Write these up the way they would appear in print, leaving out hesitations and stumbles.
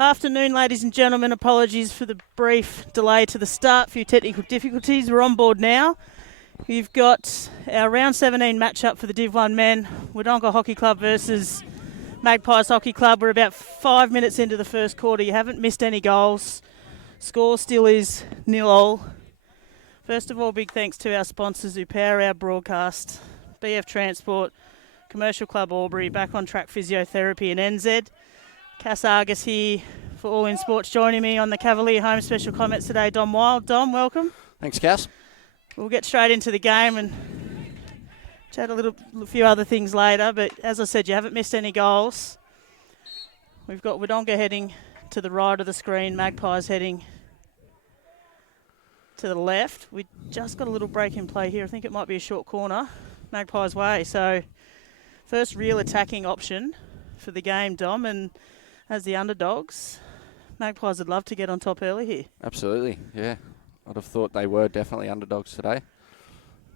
Afternoon, ladies and gentlemen. Apologies for the brief delay to the start. A few technical difficulties. We're on board now. We've got our round 17 matchup for the Div 1 men. Wodonga Hockey Club versus Magpies Hockey Club. We're about 5 minutes into the first quarter. You haven't missed any goals. Score still is 0-0. First of all, big thanks to our sponsors who power our broadcast. BF Transport, Commercial Club Albury, Back on Track Physiotherapy and NZ. Cass Argus here for All In Sports, joining me on the Cavalier Home special comments today, Dom Wild. Dom, welcome. Thanks, Cass. We'll get straight into the game and chat a few other things later, but as I said, you haven't missed any goals. We've got Wodonga heading to the right of the screen, Magpies heading to the left. We just got a little break in play here. I think it might be a short corner, Magpies way. So first real attacking option for the game, Dom, and as the underdogs, Magpies would love to get on top early here. Absolutely, yeah. I'd have thought they were definitely underdogs today.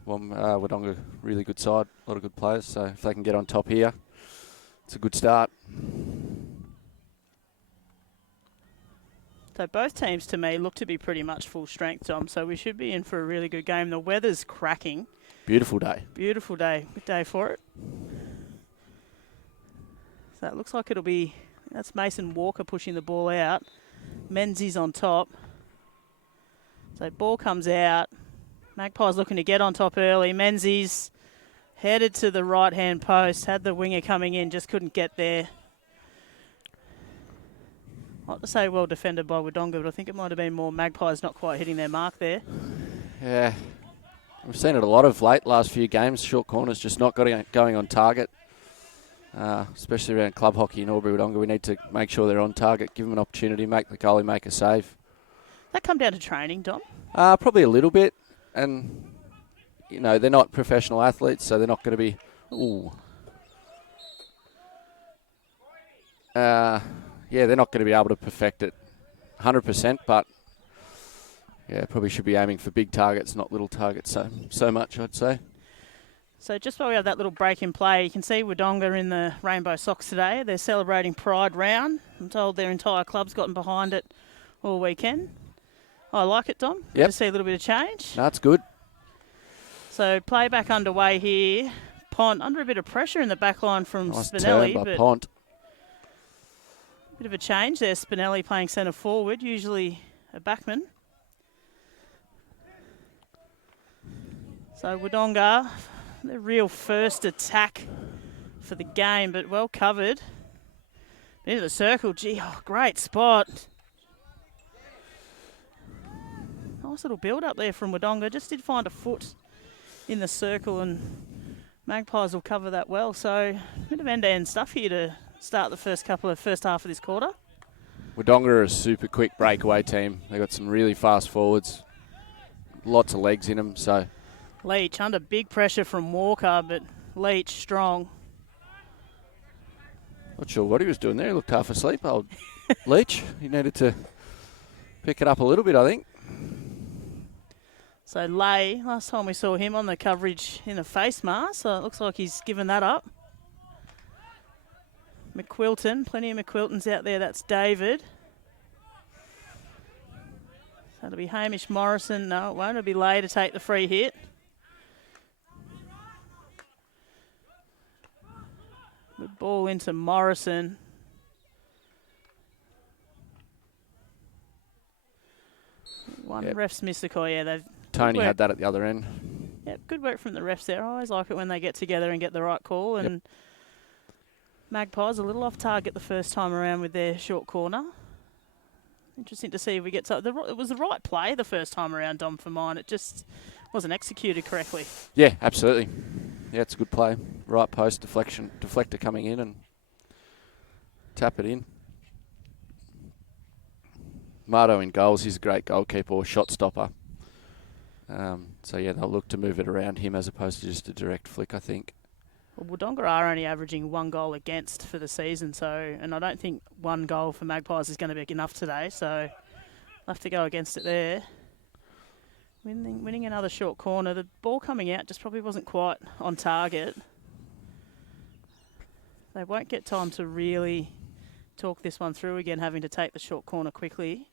Wodonga, really good side, a lot of good players, so if they can get on top here, it's a good start. So both teams, to me, look to be pretty much full strength, Dom, so we should be in for a really good game. The weather's cracking. Beautiful day. Beautiful day. Good day for it. So it looks like it'll be, that's Mason Walker pushing the ball out. Menzies on top. So ball comes out. Magpies looking to get on top early. Menzies headed to the right-hand post. Had the winger coming in, just couldn't get there. Not to say well defended by Wodonga, but I think it might have been more Magpies not quite hitting their mark there. Yeah. We've seen it a lot of late, last few games. Short corners just not going on target. Especially around club hockey in Albury Wodonga. We need to make sure they're on target, give them an opportunity, make the goalie make a save. That come down to training, Dom? Probably a little bit. And, you know, they're not professional athletes, so they're not going to be... they're not going to be able to perfect it 100%, but, yeah, probably should be aiming for big targets, not little targets so much, I'd say. So just while we have that little break in play, you can see Wodonga in the rainbow socks today. They're celebrating Pride Round. I'm told their entire club's gotten behind it all weekend. I like it, Dom. Good to see a little bit of change. That's good. So playback underway here. Pont under a bit of pressure in the back line from nice Spinelli. Turn by Pont. Bit of a change there. Spinelli playing centre forward, usually a backman. So Wodonga, the real first attack for the game, but well covered. Into the circle. Gee, great spot. Nice little build up there from Wodonga. Just did find a foot in the circle, and Magpies will cover that well. So a bit of end-to-end stuff here to start the first half of this quarter. Wodonga are a super quick breakaway team. They've got some really fast forwards. Lots of legs in them, so... Leach under big pressure from Walker, but Leach strong. Not sure what he was doing there. He looked half asleep, old Leach. He needed to pick it up a little bit, I think. So Lay, last time we saw him on the coverage in a face mask, so it looks like he's given that up. McQuilton, plenty of McQuiltons out there. That's David. So it'll be Hamish Morrison. No, it won't. It'll be Lay to take the free hit. The ball into Morrison. Ref's missed the call. Yeah, Tony had that at the other end. Yeah, good work from the refs there. I always like it when they get together and get the right call. And Magpies a little off target the first time around with their short corner. Interesting to see if we get to... It was the right play the first time around, Dom, for mine. It just wasn't executed correctly. Yeah, absolutely. Yeah, it's a good play. Right post, deflector coming in and tap it in. Marto in goals. He's a great goalkeeper or shot stopper. So, yeah, they'll look to move it around him as opposed to just a direct flick, I think. Well, Wodonga are only averaging 1 goal against for the season, and I don't think 1 goal for Magpies is going to be enough today, so I'll have to go against it there. Winning another short corner. The ball coming out just probably wasn't quite on target. They won't get time to really talk this one through again, having to take the short corner quickly.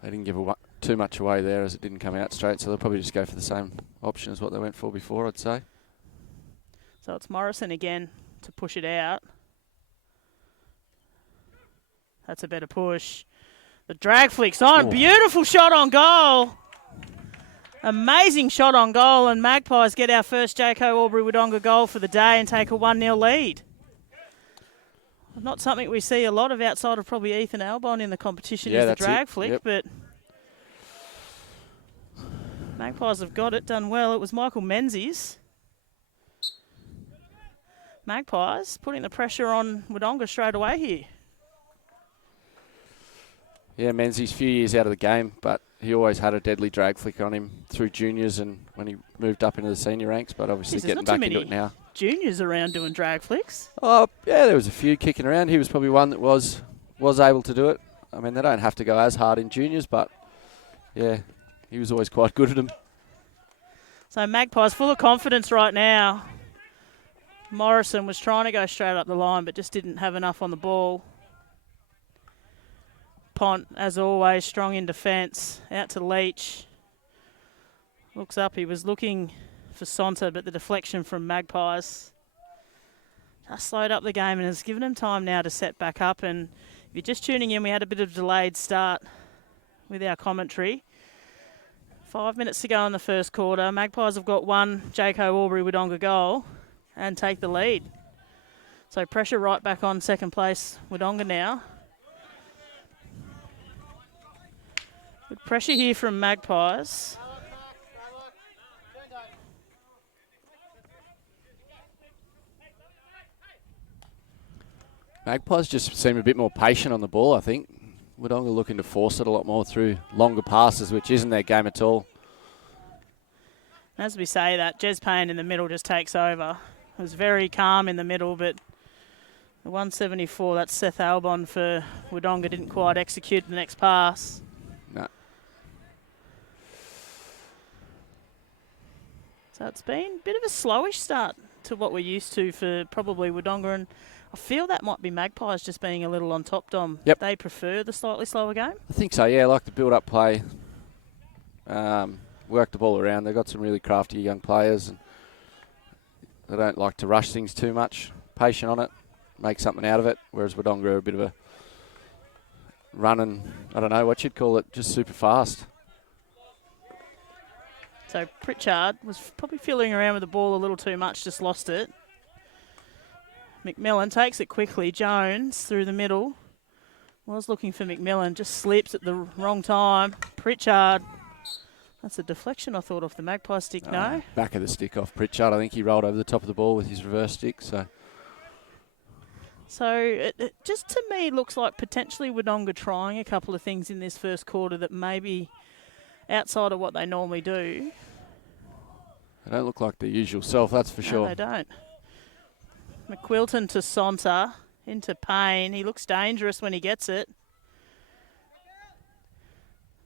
They didn't give too much away there as it didn't come out straight, so they'll probably just go for the same option as what they went for before, I'd say. So it's Morrison again to push it out. That's a better push. The drag flicks on. Oh. Beautiful shot on goal. Amazing shot on goal, and Magpies get our first Jayco Albury Wodonga goal for the day and take a 1-0 lead. Not something we see a lot of outside of probably Ethan Albon in the competition, is the drag flick, but Magpies have got it, done well. It was Michael Menzies. Magpies putting the pressure on Wodonga straight away here. Yeah, Menzies, few years out of the game, but he always had a deadly drag flick on him through juniors and when he moved up into the senior ranks, but obviously getting back into it now. Juniors around doing drag flicks? Oh, yeah, there was a few kicking around. He was probably one that was able to do it. I mean, they don't have to go as hard in juniors, but yeah, he was always quite good at them. So Magpies full of confidence right now. Morrison was trying to go straight up the line, but just didn't have enough on the ball. Pont, as always, strong in defence. Out to Leach. Looks up. He was looking for Sonta, but the deflection from Magpies just slowed up the game and has given him time now to set back up. And if you're just tuning in, we had a bit of a delayed start with our commentary. 5 minutes to go in the first quarter. Magpies have got one Jayco Albury Wodonga goal and take the lead. So pressure right back on second place Wodonga now. Good pressure here from Magpies. Magpies just seem a bit more patient on the ball, I think. Wodonga looking to force it a lot more through longer passes, which isn't their game at all. As we say that, Jez Payne in the middle just takes over. It was very calm in the middle, but the 174, that's Seth Albon for Wodonga, didn't quite execute the next pass. No. So it's been a bit of a slowish start to what we're used to for probably Wodonga, and I feel that might be Magpies just being a little on top, Dom. Yep. They prefer the slightly slower game? I think so, yeah. I like the build-up play. Work the ball around. They've got some really crafty young players, and they don't like to rush things too much. Patient on it, make something out of it, whereas Wodonga are a bit of a running, I don't know what you'd call it, just super fast. So Pritchard was probably fiddling around with the ball a little too much, just lost it. McMillan takes it quickly. Jones through the middle. Was looking for McMillan, just slips at the wrong time. Pritchard. That's a deflection, I thought, off the Magpie stick, no? Back of the stick off Pritchard. I think he rolled over the top of the ball with his reverse stick. So it just to me looks like potentially Wodonga trying a couple of things in this first quarter that maybe outside of what they normally do. They don't look like their usual self, that's for sure. No, they don't. McQuilton to Sonta, into Payne. He looks dangerous when he gets it.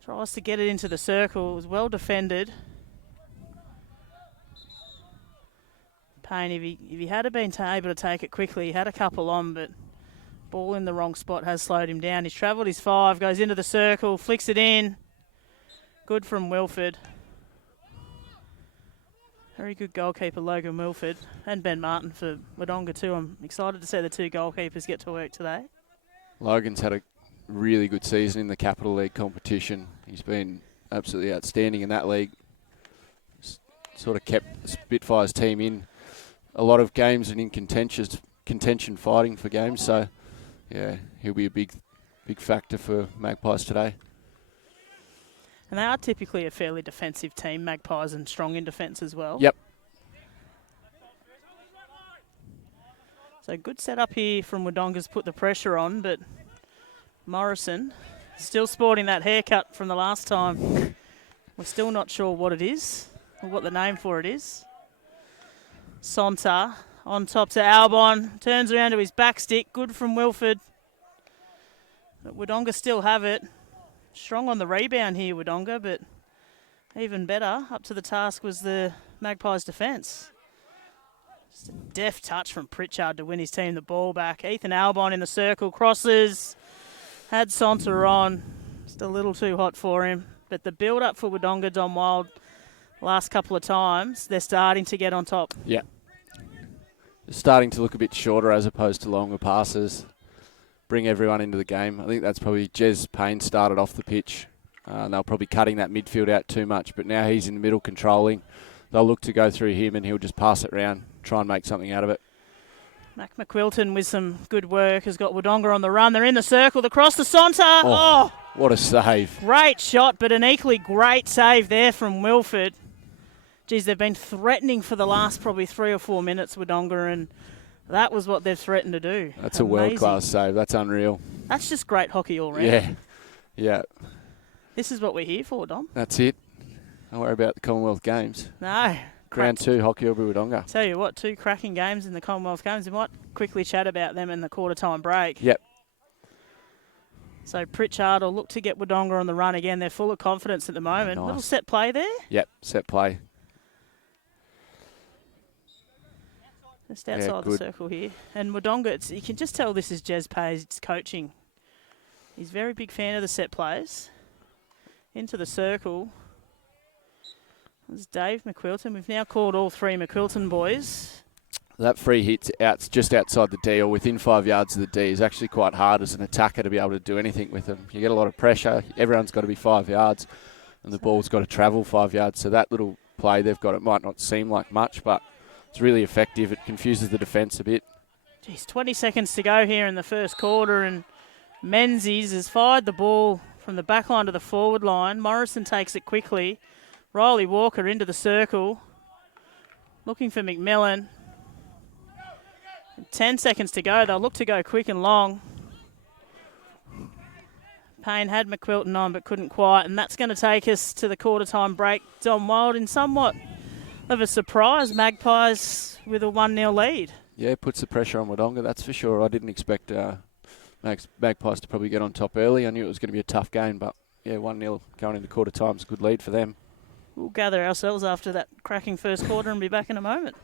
Tries to get it into the circle. It was well defended. Payne, if he had been able to take it quickly, he had a couple on, but ball in the wrong spot has slowed him down. He's travelled his 5, goes into the circle, flicks it in. Good from Wilford. Very good goalkeeper, Logan Wilford, and Ben Martin for Wodonga too. I'm excited to see the two goalkeepers get to work today. Logan's had a really good season in the Capital League competition. He's been absolutely outstanding in that league. Sort of kept the Spitfires team in a lot of games and in contention fighting for games. So, yeah, he'll be a big factor for Magpies today. And they are typically a fairly defensive team, Magpies, and strong in defence as well. Yep. So good setup here from Wodonga's put the pressure on, but Morrison still sporting that haircut from the last time. We're still not sure what it is, or what the name for it is. Sonta on top to Albon, turns around to his back stick, good from Wilford. But Wodonga still have it. Strong on the rebound here, Wodonga, but even better, up to the task was the Magpies' defence. Just a deft touch from Pritchard to win his team the ball back. Ethan Albon in the circle, crosses. Had Sonta on. Just a little too hot for him. But the build-up for Wodonga, Don Wild, last couple of times, they're starting to get on top. Yeah. It's starting to look a bit shorter as opposed to longer passes. Bring everyone into the game. I think that's probably Jez Payne started off the pitch. And they're probably cutting that midfield out too much. But now he's in the middle controlling. They'll look to go through him and he'll just pass it round, try and make something out of it. Mac McQuilton with some good work has got Wodonga on the run. They're in the circle. The cross to Sonta. Oh, what a save. Great shot, but an equally great save there from Wilford. Geez, they've been threatening for the last probably 3 or 4 minutes, Wodonga, and that was what they've threatened to do. That's amazing. A world-class save. That's unreal. That's just great hockey all round. Yeah, yeah. This is what we're here for, Dom. That's it. Don't worry about the Commonwealth Games. No. Round 2, Hockey Albury Wodonga. Tell you what, 2 cracking games in the Commonwealth Games. We might quickly chat about them in the quarter-time break. Yep. So Pritchard will look to get Wodonga on the run again. They're full of confidence at the moment. Nice. Little set play there. Yep, set play. Just outside the circle here. And Wodonga, you can just tell this is Jez Payne's coaching. He's a very big fan of the set plays. Into the circle. There's Dave McQuilton. We've now called all 3 McQuilton boys. That free hit's just outside the D or within 5 yards of the D is actually quite hard as an attacker to be able to do anything with them. You get a lot of pressure. Everyone's got to be 5 yards and the ball's got to travel 5 yards. So that little play they've got, it might not seem like much, but it's really effective. It confuses the defence a bit. Geez, 20 seconds to go here in the first quarter and Menzies has fired the ball from the back line to the forward line. Morrison takes it quickly. Riley Walker into the circle. Looking for McMillan. 10 seconds to go. They'll look to go quick and long. Payne had McQuilton on but couldn't quite. And that's going to take us to the quarter-time break. Don Wild in somewhat of a surprise. Magpies with a 1-0 lead. Yeah, puts the pressure on Wodonga, that's for sure. I didn't expect Magpies to probably get on top early. I knew it was going to be a tough game, but yeah, 1-0 going into quarter time is a good lead for them. We'll gather ourselves after that cracking first quarter and be back in a moment.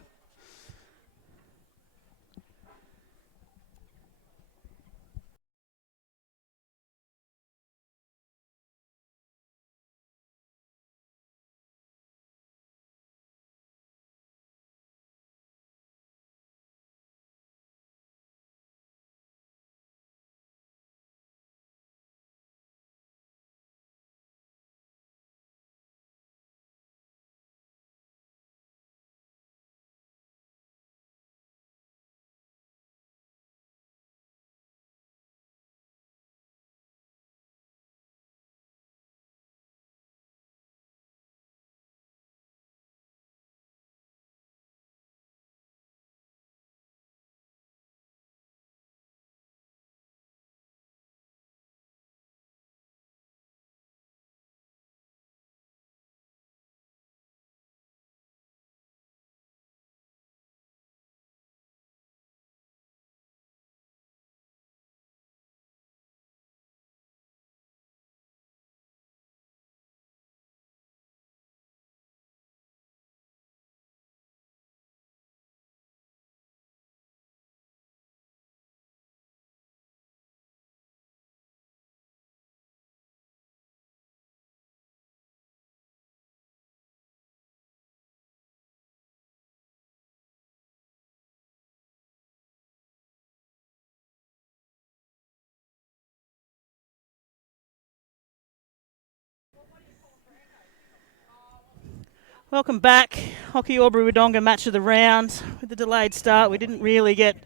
Welcome back. Hockey Albury Wodonga match of the round. With the delayed start, we didn't really get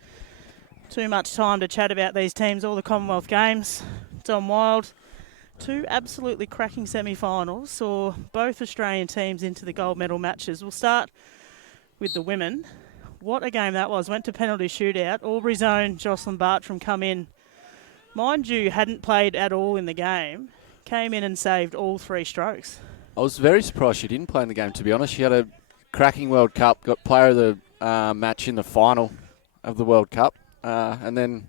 too much time to chat about these teams, all the Commonwealth Games. Don Wild, 2 absolutely cracking semi-finals, saw both Australian teams into the gold medal matches. We'll start with the women. What a game that was. Went to penalty shootout. Albury's own Jocelyn Bartram come in. Mind you, hadn't played at all in the game. Came in and saved all 3 strokes. I was very surprised she didn't play in the game, to be honest. She had a cracking World Cup, got player of the match in the final of the World Cup, and then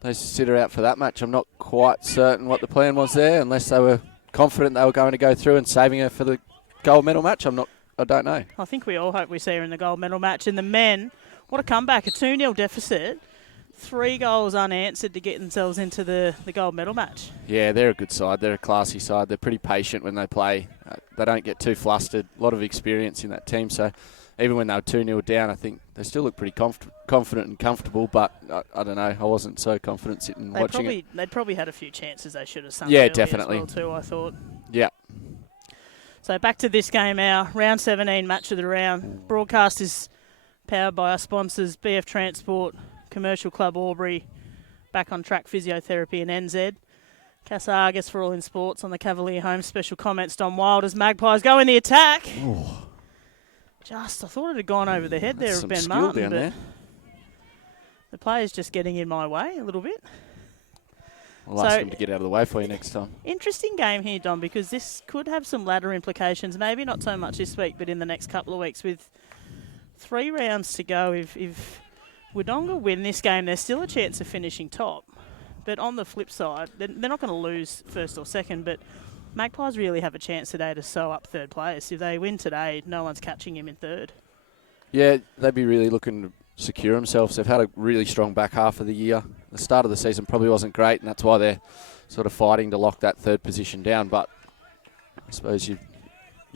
they sit her out for that match. I'm not quite certain what the plan was there, unless they were confident they were going to go through and saving her for the gold medal match. I don't know. I think we all hope we see her in the gold medal match. In the men, What a comeback, a 2-0 deficit. 3 goals unanswered to get themselves into the gold medal match. Yeah, they're a good side. They're a classy side. They're pretty patient when they play. They don't get too flustered. A lot of experience in that team. So even when they were 2-0 down, I think they still look pretty confident and comfortable. But I don't know. I wasn't so confident sitting watching it. They'd probably had a few chances they should have sunk. Yeah, early definitely. as well too, I thought. Yeah. So back to this game, our round 17 match of the round. Broadcast is powered by our sponsors, BF Transport, Commercial Club Albury, Back on Track Physiotherapy and NZ. Casa Argus for All in Sports on the Cavalier home. Special comments, Don Wild, as Magpies go in the attack. Ooh. I thought it had gone over the head there of Ben skill Martin, down but there. the player's just getting in my way a little bit. I'll ask him to get out of the way for you next time. Interesting game here, Don, because this could have some ladder implications. Maybe not so much this week, but in the next couple of weeks with 3 rounds to go. If Wodonga win this game, there's still a chance of finishing top. But on the flip side, they're not going to lose first or second, but Magpies really have a chance today to sew up third place. If they win today, no one's catching him in third. Yeah, they'd be really looking to secure themselves. They've had a really strong back half of the year. The start of the season probably wasn't great, and that's why they're sort of fighting to lock that third position down. But I suppose you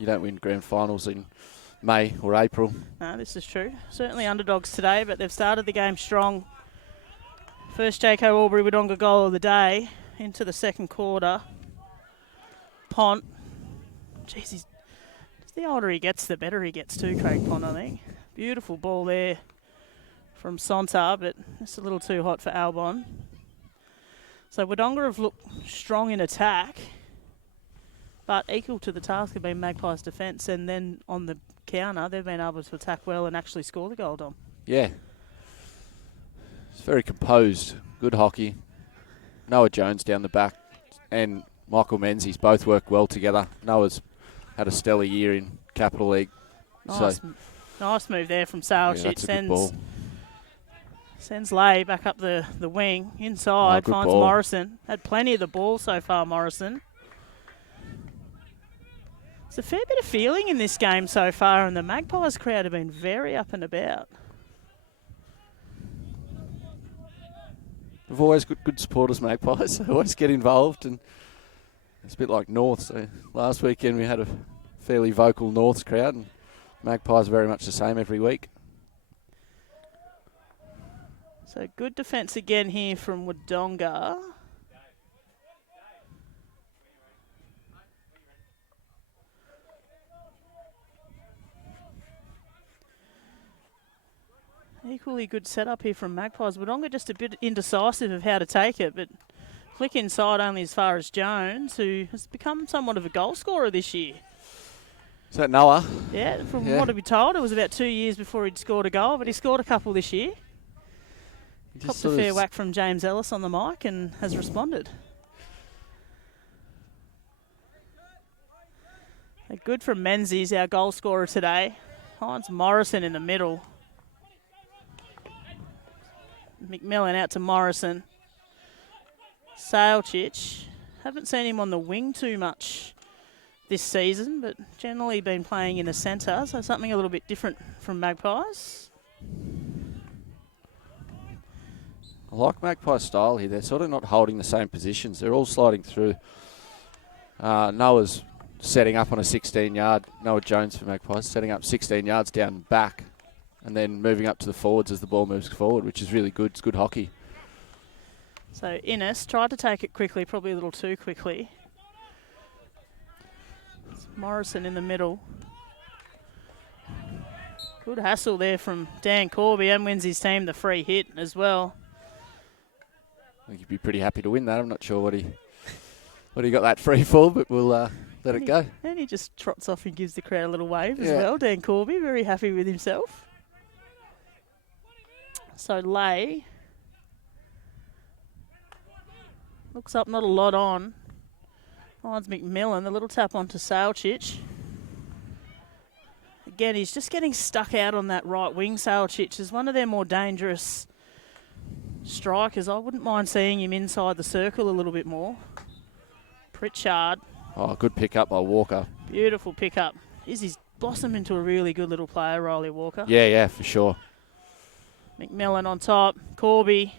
don't win grand finals in May or April. No, this is true. Certainly underdogs today, but they've started the game strong. First Jayco Albury Wodonga goal of the day into the second quarter. Pont. Jeez, the older he gets, the better he gets too, Craig Pont, I think. Beautiful ball there from Sonta, but it's a little too hot for Albon. So Wodonga have looked strong in attack, but equal to the task have been Magpies' defence, and then on the counter, they've been able to attack well and actually score the goal, Dom. Yeah. It's very composed. Good hockey. Noah Jones down the back and Michael Menzies both work well together. Noah's had a stellar year in Capital League. Nice move there from Salic. Yeah, that's a good ball. Sends Lay back up the wing. Inside, finds ball. Morrison. Had plenty of the ball so far, Morrison. There's a fair bit of feeling in this game so far, and the Magpies crowd have been very up and about. We've always got good supporters, Magpies. They always get involved, and it's a bit like North. So last weekend we had a fairly vocal Norths crowd, and Magpies are very much the same every week. So good defence again here from Wodonga. Equally good setup here from Magpies. Wodonga just a bit indecisive of how to take it, but flick inside only as far as Jones, who has become somewhat of a goal scorer this year. Is that Noah? Yeah, from what I've been told, it was about 2 years before he'd scored a goal, but he scored a couple this year. Copped a fair whack from James Ellis on the mic and has responded. Good from Menzies, our goal scorer today. Finds Morrison in the middle. McMillan out to Morrison. Sailchich. Haven't seen him on the wing too much this season, but generally been playing in the centre, so something a little bit different from Magpies. I like Magpie's style here. They're sort of not holding the same positions. They're all sliding through. Noah's setting up on a 16-yard. Noah Jones for Magpies, setting up 16 yards down back and then moving up to the forwards as the ball moves forward, which is really good. It's good hockey. So Innes tried to take it quickly, probably a little too quickly. It's Morrison in the middle. Good hassle there from Dan Corby, and wins his team the free hit as well. I think he'd be pretty happy to win that. I'm not sure what he got that free for, but we'll let it go. And he just trots off and gives the crowd a little wave as well. Dan Corby, very happy with himself. So Lay looks up, not a lot on. Finds McMillan, the little tap onto Sailchich. Again, he's just getting stuck out on that right wing. Sailchich is one of their more dangerous strikers. I wouldn't mind seeing him inside the circle a little bit more. Pritchard. Oh, good pick-up by Walker. Beautiful pick-up. He's blossomed into a really good little player, Riley Walker. Yeah, for sure. McMillan on top. Corby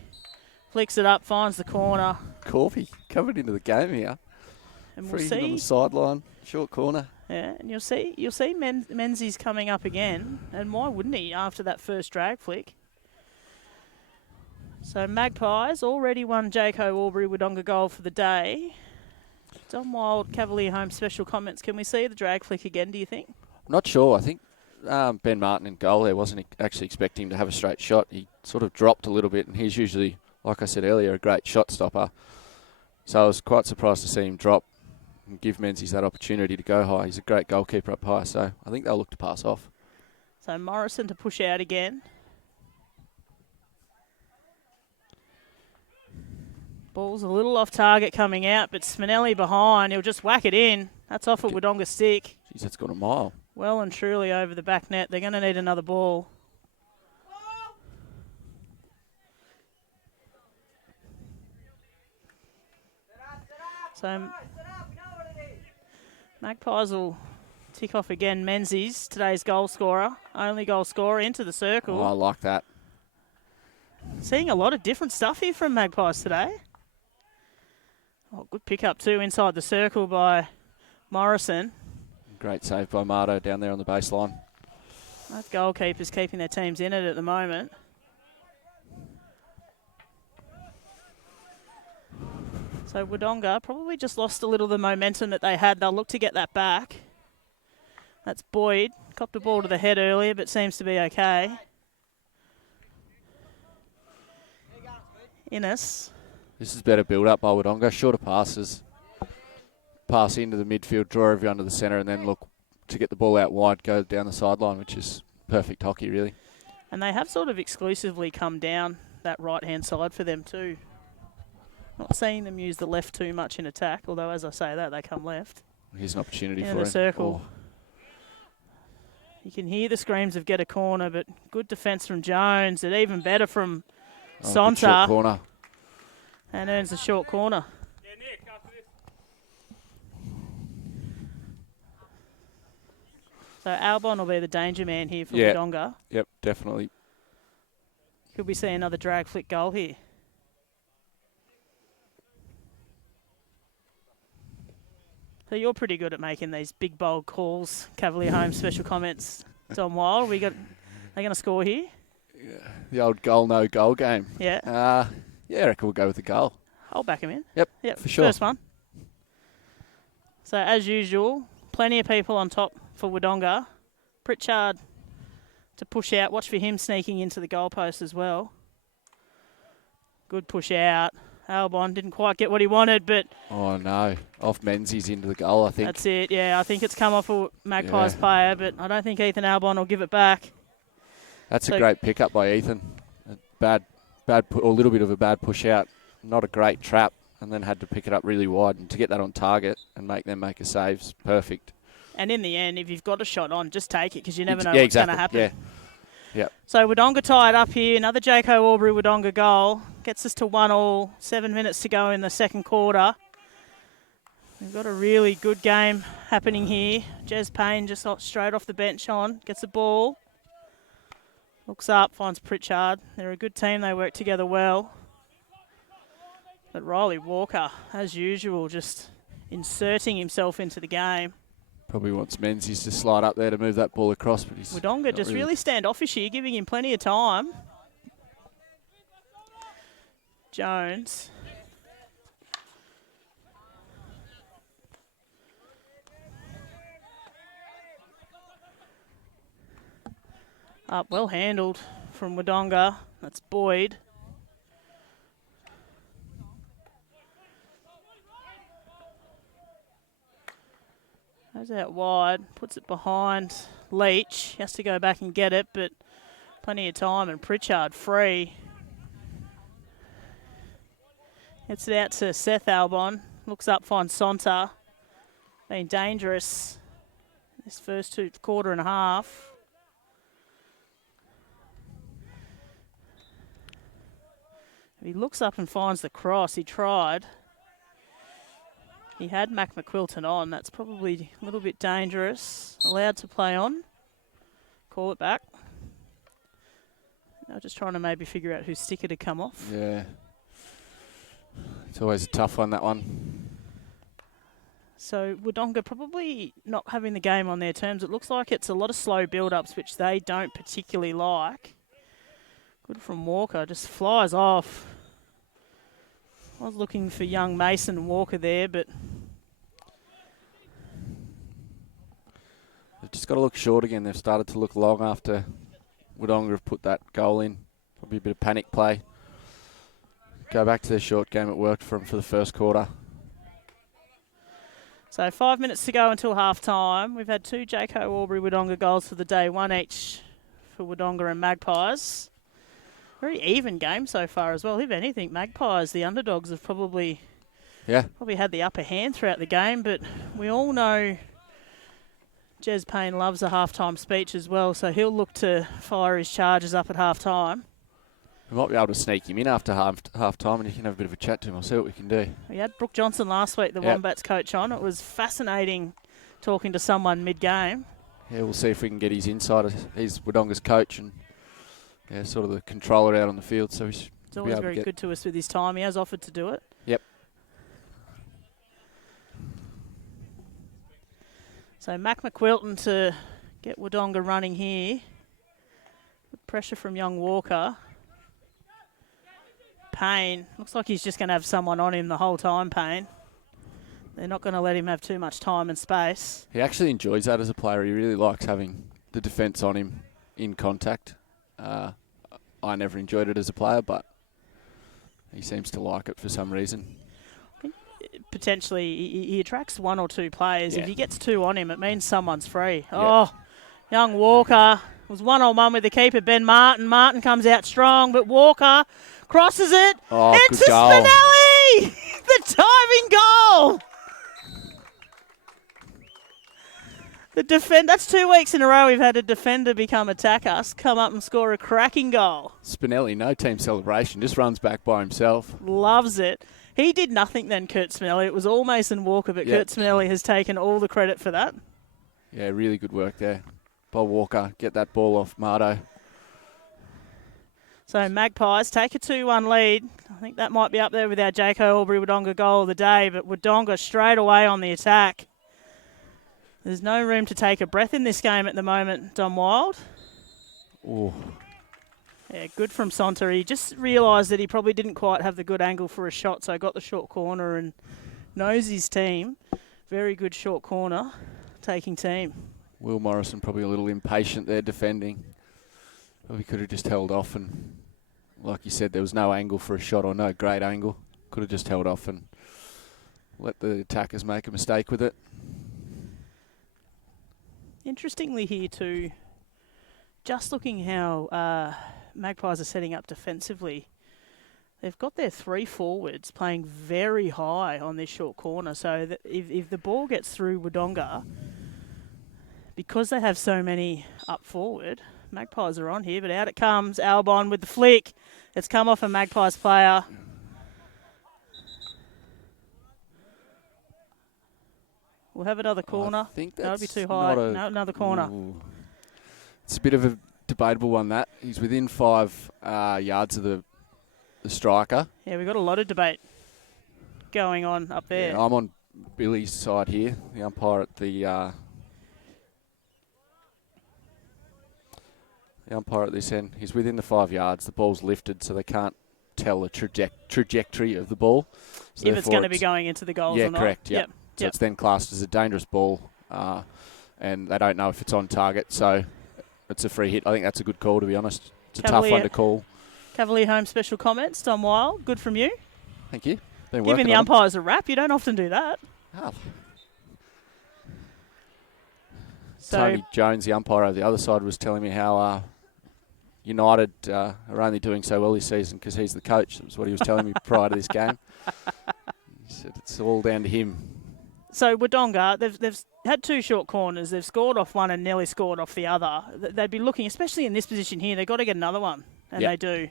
flicks it up, finds the corner. Corby coming into the game here. And we'll Free hit on the see. sideline, short corner. Yeah, and you'll see Menzies coming up again. And why wouldn't he after that first drag flick? So Magpies already won Jaco Albury Wodonga goal for the day. Don Wild, Cavalier Home special comments. Can we see the drag flick again, do you think? I'm not sure. I think Ben Martin in goal there wasn't actually expecting to have a straight shot. He sort of dropped a little bit, and he's usually, like I said earlier, a great shot stopper. So I was quite surprised to see him drop and give Menzies that opportunity to go high. He's a great goalkeeper up high, so I think they'll look to pass off. So Morrison to push out again. Ball's a little off target coming out, but Spinelli behind. He'll just whack it in. That's off a Wodonga stick. Jeez, that's gone a mile. Well and truly over the back net. They're going to need another ball. So Magpies will tick off again. Menzies, today's goal scorer. Only goal scorer into the circle. Oh, I like that. Seeing a lot of different stuff here from Magpies today. Oh, good pick up too inside the circle by Morrison. Great save by Marto down there on the baseline. Both goalkeepers keeping their teams in it at the moment. So Wodonga probably just lost a little of the momentum that they had. They'll look to get that back. That's Boyd. Copped a ball to the head earlier, but seems to be okay. Innes. This is better build-up by Wodonga. Shorter passes. Pass into the midfield, draw everyone to the centre, and then look to get the ball out wide, go down the sideline, which is perfect hockey, really. And they have sort of exclusively come down that right-hand side for them too. Not seeing them use the left too much in attack, although as I say that, they come left. Here's an opportunity for him. In the circle. Oh. You can hear the screams of get a corner, but good defence from Jones, and even better from Sonta. Short corner. And earns a short corner. So Albon will be the danger man here for Wodonga. Yep, definitely. Could we see another drag flick goal here? So you're pretty good at making these big bold calls. Cavalier Home special comments. Don Wild, they're going to score here? Yeah, the old goal, no goal game. Yeah. Yeah, I reckon we'll go with the goal. I'll back him in. Yep, for sure. First one. So as usual, plenty of people on top for Wodonga. Pritchard to push out. Watch for him sneaking into the goalpost as well. Good push out. Albon didn't quite get what he wanted, but... Oh, no. Off Menzies into the goal, I think. That's it, yeah. I think it's come off a Magpies player, but I don't think Ethan Albon will give it back. That's a great pickup by Ethan. A little bit of a bad push out. Not a great trap, and then had to pick it up really wide. And to get that on target and make them make a save's perfect. And in the end, if you've got a shot on, just take it, because you never know what's going to happen. Yeah. Yep. So Wodonga tied up here. Another Jaco Albury Wodonga goal. Gets us to 1-1. 7 minutes to go in the second quarter. We've got a really good game happening here. Jez Payne just straight off the bench on. Gets the ball. Looks up, finds Pritchard. They're a good team. They work together well. But Riley Walker, as usual, just inserting himself into the game. Probably wants Menzies to slide up there to move that ball across, but he's Wodonga just really standoffish here, giving him plenty of time. Jones. Up, well handled from Wodonga. That's Boyd. Goes out wide, puts it behind Leach. He has to go back and get it, but plenty of time, and Pritchard free. Gets it out to Seth Albon. Looks up, finds Sonta. Been dangerous this first quarter and a half. He looks up and finds the cross. He tried. He had Mac McQuilton on. That's probably a little bit dangerous. Allowed to play on. Call it back. They're just trying to maybe figure out whose sticker to come off. Yeah. It's always a tough one, that one. So Wodonga probably not having the game on their terms. It looks like it's a lot of slow build-ups, which they don't particularly like. Good from Walker, just flies off. I was looking for young Mason Walker there, but They've just got to look short again. They've started to look long after Wodonga have put that goal in. Probably a bit of panic play. Go back to their short game. It worked for them for the first quarter. so 5 minutes to go until half-time. We've had 2 Jaco Albury Wodonga goals for the day, 1 each for Wodonga and Magpies. Very even game so far as well. If anything, Magpies, the underdogs, have probably had the upper hand throughout the game, but we all know Jez Payne loves a half-time speech as well, so he'll look to fire his charges up at half-time. We might be able to sneak him in after half-time and you can have a bit of a chat to him. I'll see what we can do. We had Brooke Johnson last week, the Wombats coach, on. It was fascinating talking to someone mid-game. Yeah, we'll see if we can get his insight. He's Wodonga's coach and sort of the controller out on the field. So he's always very good to us with his time. He has offered to do it. Yep. So Mac McQuilton to get Wodonga running here. Good pressure from young Walker. Payne, looks like he's just going to have someone on him the whole time, Payne. They're not going to let him have too much time and space. He actually enjoys that as a player. He really likes having the defence on him in contact. I never enjoyed it as a player, but he seems to like it for some reason. Potentially, he attracts 1 or 2 players. Yeah. If he gets 2 on him, it means someone's free. Yeah. Oh, young Walker was 1-on-1 with the keeper, Ben Martin. Martin comes out strong, but Walker crosses it. Oh, it's good to goal. Spinelli! The diving goal! That's 2 weeks in a row we've had a defender become attack us, come up and score a cracking goal. Spinelli, no team celebration, just runs back by himself. Loves it. He did nothing then, Kurt Spinelli. It was all Mason Walker, but Kurt Spinelli has taken all the credit for that. Yeah, really good work there. Bob Walker, get that ball off Mardo. So Magpies take a 2-1 lead. I think that might be up there with our Jaco Albury Wodonga goal of the day, but Wodonga straight away on the attack. There's no room to take a breath in this game at the moment, Dom Wild. Oh. Yeah, good from Sonter. He just realised that he probably didn't quite have the good angle for a shot, so got the short corner and knows his team. Very good short corner, taking team. Will Morrison probably a little impatient there defending. Probably could have just held off and, like you said, there was no angle for a shot or no great angle. Could have just held off and let the attackers make a mistake with it. Interestingly here too, just looking how Magpies are setting up defensively, they've got their 3 forwards playing very high on this short corner, so that if the ball gets through Wodonga, because they have so many up forward, Magpies are on here, but out it comes, Albon with the flick. It's come off a Magpies player. We'll have another corner. I think that would that's be too high. No, another corner. Ooh. It's a bit of a debatable one, that. He's within 5 yards of the striker. Yeah, we've got a lot of debate going on up there. Yeah, I'm on Billy's side here, the umpire at the umpire at this end. He's within the 5 yards. The ball's lifted, so they can't tell the trajectory of the ball. So if it's going to be going into the goals or not. Yeah, correct. Yep. So it's then classed as a dangerous ball, and they don't know if it's on target, so it's a free hit. I think that's a good call, to be honest. It's a tough one to call. Cavalier Home special comments, Dom Wild. Good from you. Thank you. Been Giving the umpires a rap. You don't often do that. Oh. So Tony Jones, the umpire over the other side, was telling me how United are only doing so well this season because he's the coach. That was what he was telling me prior to this game. He said it's all down to him. So Wodonga, they've had 2 short corners. They've scored off one and nearly scored off the other. They'd be looking, especially in this position here, they've got to get another one, and they do.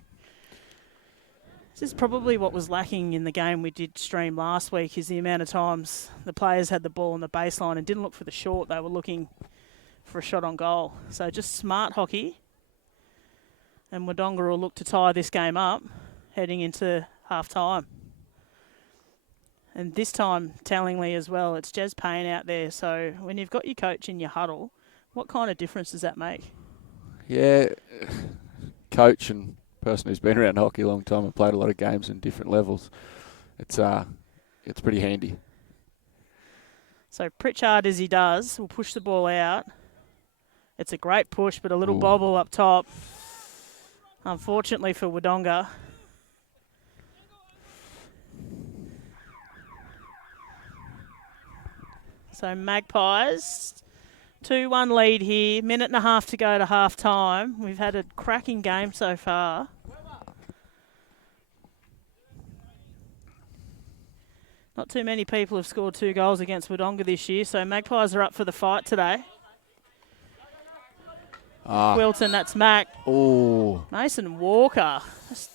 This is probably what was lacking in the game we did stream last week, is the amount of times the players had the ball on the baseline and didn't look for the short. They were looking for a shot on goal. So just smart hockey. And Wodonga will look to tie this game up heading into half-time. And this time, tellingly as well, it's Jez Payne out there. So when you've got your coach in your huddle, what kind of difference does that make? Yeah, coach and person who's been around hockey a long time and played a lot of games in different levels. It's pretty handy. So Pritchard, as he does, will push the ball out. It's a great push, but a little bobble up top. Unfortunately for Wodonga. So Magpies, 2-1 lead here. Minute and a half to go to half time. We've had a cracking game so far. Not too many people have scored 2 goals against Wodonga this year, so Magpies are up for the fight today. Quilton, that's Mac. Oh. Mason Walker. Just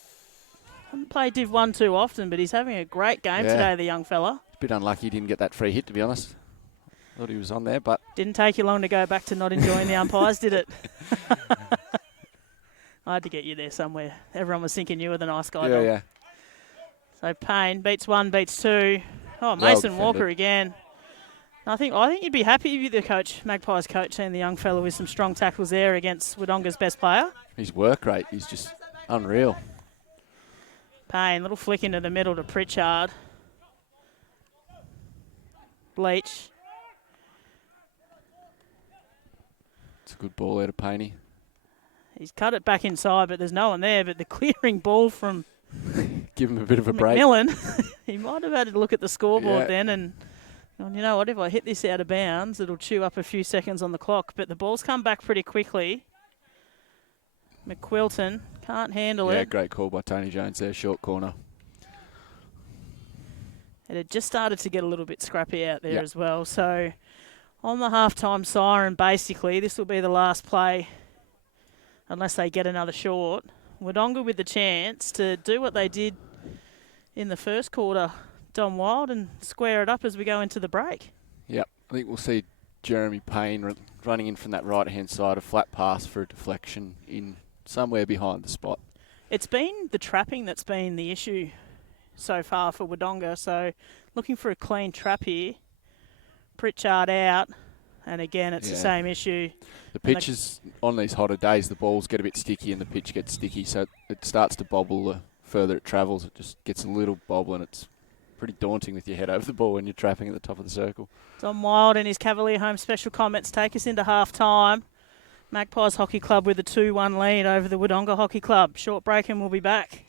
haven't played Div 1 too often, but he's having a great game today, the young fella. A bit unlucky he didn't get that free hit, to be honest. Thought he was on there, but... Didn't take you long to go back to not enjoying the umpires, did it? I had to get you there somewhere. Everyone was thinking you were the nice guy. Yeah. So Payne beats 1, beats 2. Oh, Mason Walker again. I think you'd be happy if you're the coach, Magpies coach, and the young fella with some strong tackles there against Wodonga's best player. His work rate is just unreal. Payne, little flick into the middle to Pritchard. Leach. It's a good ball there to Payne. He's cut it back inside, but there's no one there. But the clearing ball from give him a bit of a break. McMillan, he might have had to look at the scoreboard then and, well, you know what, if I hit this out of bounds, it'll chew up a few seconds on the clock. But the ball's come back pretty quickly. McQuilton can't handle it. Yeah, great call by Tony Jones there, short corner. It had just started to get a little bit scrappy out there as well. So on the halftime siren, basically, this will be the last play unless they get another short. Wodonga with the chance to do what they did in the first quarter, Dom Wild, and square it up as we go into the break. Yep, I think we'll see Jeremy Payne running in from that right-hand side, a flat pass for a deflection in somewhere behind the spot. It's been the trapping that's been the issue so far for Wodonga, so looking for a clean trap here. Pritchard out, and again it's the same issue. The pitches on these hotter days, the balls get a bit sticky and the pitch gets sticky, so it starts to bobble the further it travels. It just gets a little bobble, and it's pretty daunting with your head over the ball when you're trapping at the top of the circle. Dom Wild and his Cavalier Home special comments take us into half-time. Magpies Hockey Club with a 2-1 lead over the Wodonga Hockey Club. Short break and we'll be back.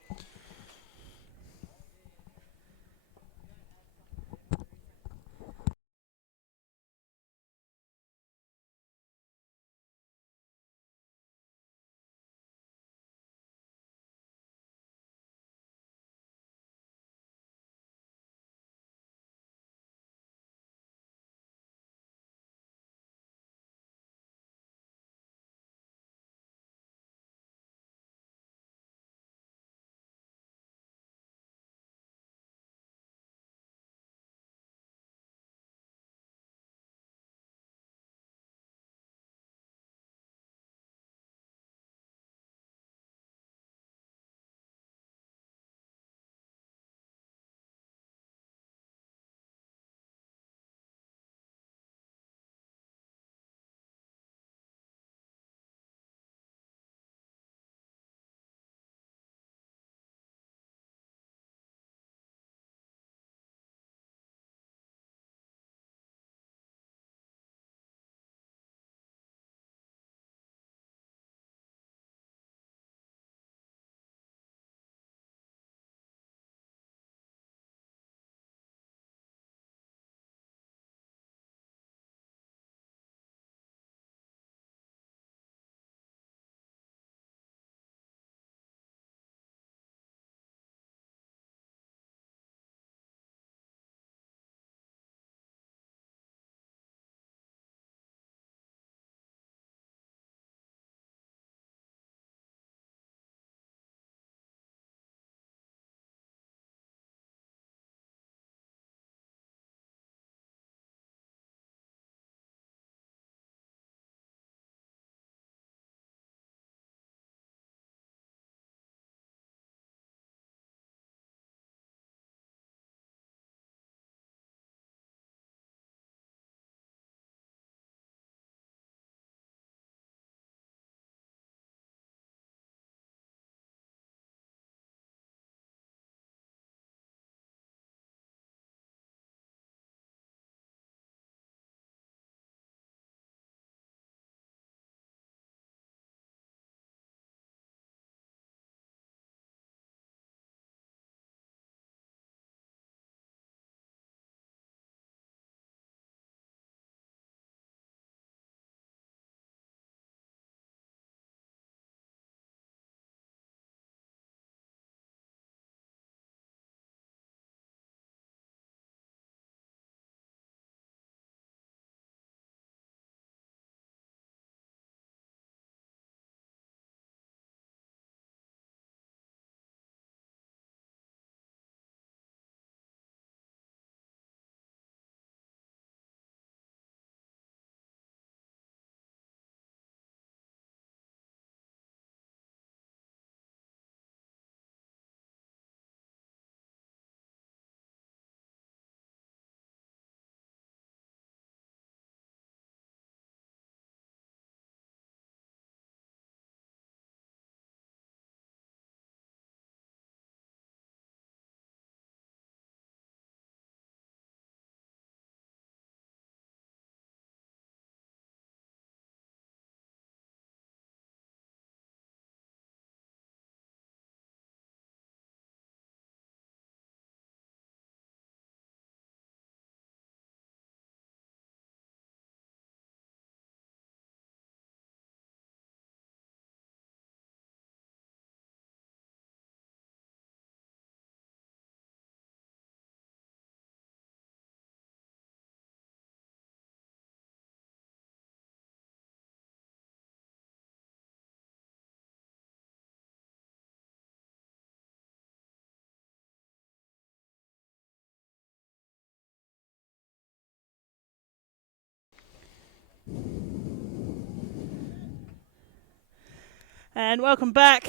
And welcome back.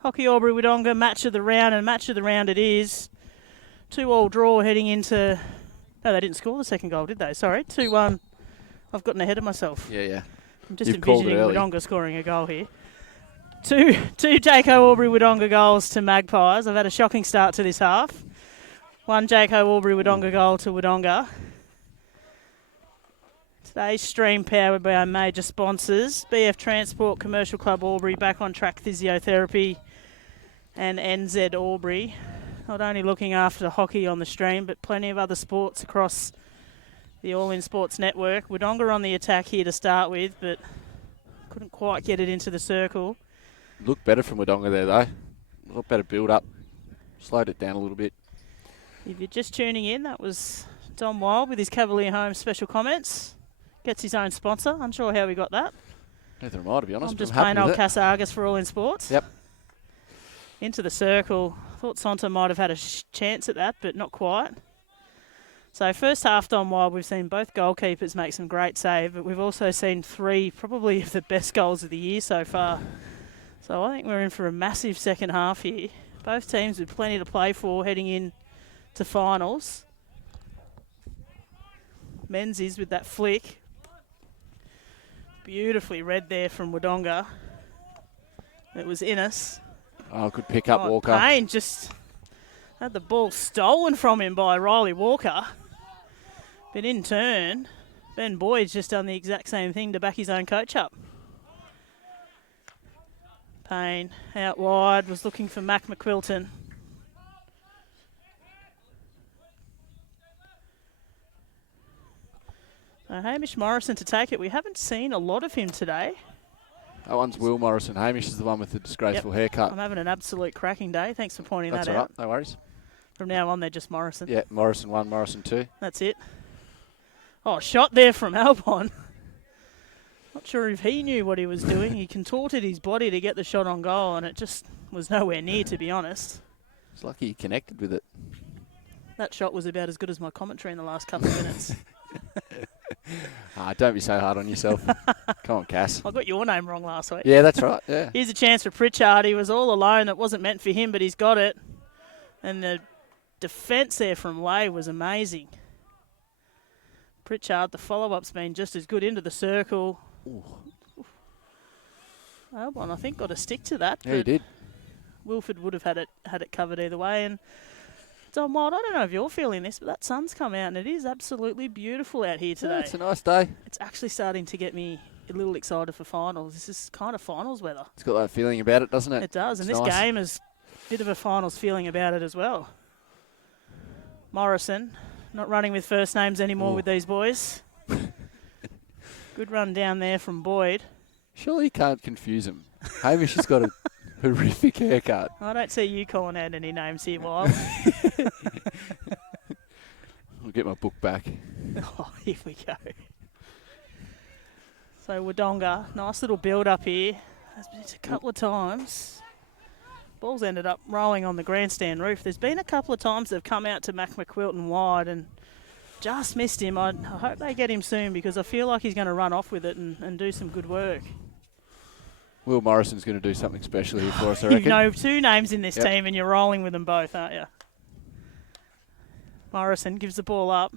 Hockey Albury Wodonga, match of the round, and match of the round it is. 2-2 draw heading into... No, they didn't score the second goal, did they? Sorry, 2-1. I've gotten ahead of myself. Yeah. I'm just You've called it envisioning early. Wodonga scoring a goal here. Two Jayco Albury Wodonga goals to Magpies. I've had a shocking start to this half. 1 Jayco Albury Wodonga goal to Wodonga. Today's stream powered by our major sponsors, BF Transport, Commercial Club Albury, Back on Track Physiotherapy, and NZ Albury. Not only looking after hockey on the stream, but plenty of other sports across the All In Sports network. Wodonga on the attack here to start with, but couldn't quite get it into the circle. Looked better from Wodonga there, though. A lot better build-up. Slowed it down a little bit. If you're just tuning in, that was Don Wild with his Cavalier Home special comments. Gets his own sponsor. Unsure how we got that. Neither am I, to be honest. I'm just happy playing with old it. Casa Argus for All In Sports. Yep. Into the circle. Thought Sonta might have had a chance at that, but not quite. So first half Don Wild, we've seen both goalkeepers make some great save, but we've also seen 3 probably of the best goals of the year so far. So I think we're in for a massive second half here. Both teams with plenty to play for heading in to finals. Menzies with that flick. Beautifully read there from Wodonga. It was Innes. Oh, good pick up, Walker. Payne just had the ball stolen from him by Riley Walker. But in turn, Ben Boyd's just done the exact same thing to back his own coach up. Payne out wide, was looking for Mac McQuilton. So Hamish Morrison to take it. We haven't seen a lot of him today. That one's Will Morrison. Hamish is the one with the disgraceful haircut. I'm having an absolute cracking day. Thanks for pointing That's that all out. right. No worries. From now on, they're just Morrison. Yeah, Morrison 1, Morrison 2. That's it. Oh, shot there from Albon. Not sure if he knew what he was doing. He contorted his body to get the shot on goal, and it just was nowhere near, to be honest. It's lucky he connected with it. That shot was about as good as my commentary in the last couple of minutes. Don't be so hard on yourself. Come on, Cass. I got your name wrong last week. Yeah, that's right. Yeah. Here's a chance for Pritchard. He was all alone. It wasn't meant for him, but he's got it. And the defence there from Lay was amazing. Pritchard, the follow-up's been just as good into the circle. Ooh. Albon, I think, got a stick to that. Yeah, he did. Wilford would have had it covered either way. And Don Wild, I don't know if you're feeling this, but that sun's come out and it is absolutely beautiful out here today. Yeah, it's a nice day. It's actually starting to get me a little excited for finals. This is kind of finals weather. It's got that feeling about it, doesn't it? It does, and this nice. game has a bit of a finals feeling about it as well. Morrison, not running with first names anymore with these boys. Good run down there from Boyd. Surely you can't confuse him. Hamish has got a horrific haircut. I don't see you calling out any names here, Wild. I'll get my book back. Oh, here we go. So Wodonga, nice little build up here. Has been a couple of times. Ball's ended up rolling on the grandstand roof. There's been a couple of times they've come out to Mac McQuilton wide and just missed him. I hope they get him soon because I feel like he's going to run off with it and do some good work. Will Morrison's going to do something special here for us, I reckon. You know 2 names in this team and you're rolling with them both, aren't you? Morrison gives the ball up.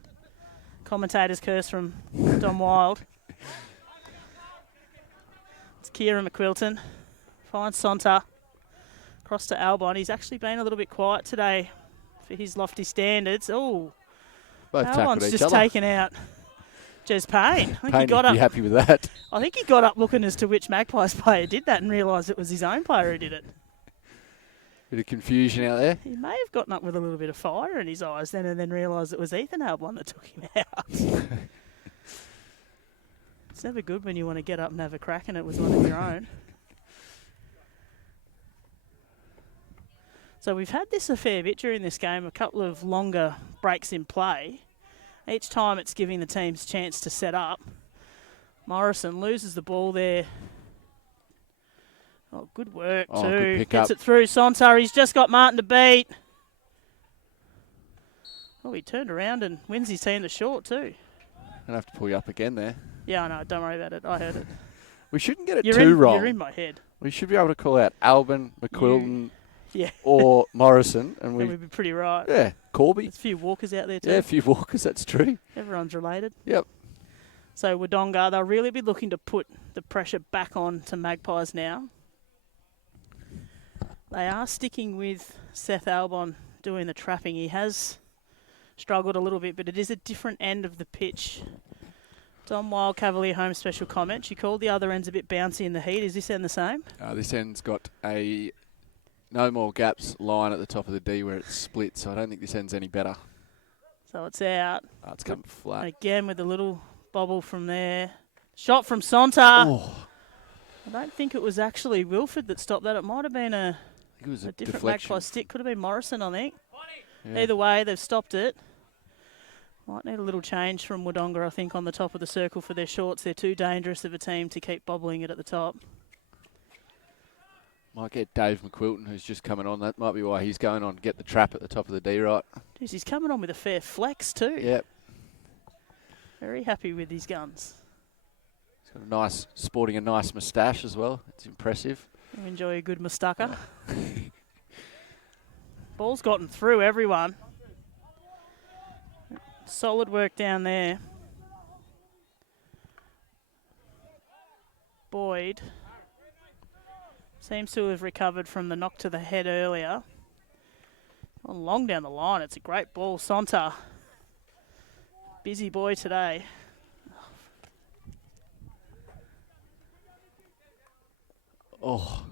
Commentator's curse from Don Wild. It's Kieran McQuilton. Finds Sonta. Across to Albon. He's actually been a little bit quiet today for his lofty standards. Oh, Both tackled Albon's each just other. taken out Jez Payne. I think Payne would be happy with that. I think he got up looking as to which Magpies player did that and realised it was his own player who did it. Bit of confusion out there. He may have gotten up with a little bit of fire in his eyes then and then realised it was Ethan Albon that took him out. It's never good when you want to get up and have a crack and it was one of your own. So we've had this a fair bit during this game, a couple of longer breaks in play. Each time it's giving the teams a chance to set up. Morrison loses the ball there. Oh, good work Oh, too. good pick Gets up. it through. Sonta, he's just got Martin to beat. Oh, he turned around and wins his team the short too. Gonna have to pull you up again there. Yeah, I know. Don't worry about it. I heard it. We shouldn't get it You're too in, wrong. You're in my head. We should be able to call out Albin, McQuilton, Yeah. or Morrison, and And we'd be pretty right. yeah, Corby. There's a few Walkers out there too. Yeah, a few Walkers. That's true. Everyone's related. Yep. So Wodonga, they'll really be looking to put the pressure back on to Magpies now. They are sticking with Seth Albon doing the trapping. He has struggled a little bit, but it is a different end of the pitch. Don Wild, Cavalier Home special comment. You called the other ends a bit bouncy in the heat. Is this end the same? This end's got a no more gaps line at the top of the D where it's split, so I don't think this end's any better. So it's out. It's coming flat. And again with a little bobble from there. Shot from Sonta. Oh, I don't think it was actually Wilford that stopped that. It might have been a it was a different deflection. Magpie stick. Could have been Morrison, I think. Yeah. Either way, they've stopped it. Might need a little change from Wodonga, I think, on the top of the circle for their shorts. They're too dangerous of a team to keep bobbling it at the top. Might get Dave McQuilton, who's just coming on. That might be why he's going on. Get the trap at the top of the D, right? Jeez, he's coming on with a fair flex too. Yep. Very happy with his guns. He's got a nice, sporting a nice moustache as well. It's impressive. You enjoy a good mustaka. Ball's gotten through everyone. Solid work down there. Boyd seems to have recovered from the knock to the head earlier. Gone long down the line. It's a great ball. Sonta. Busy boy today. Oh,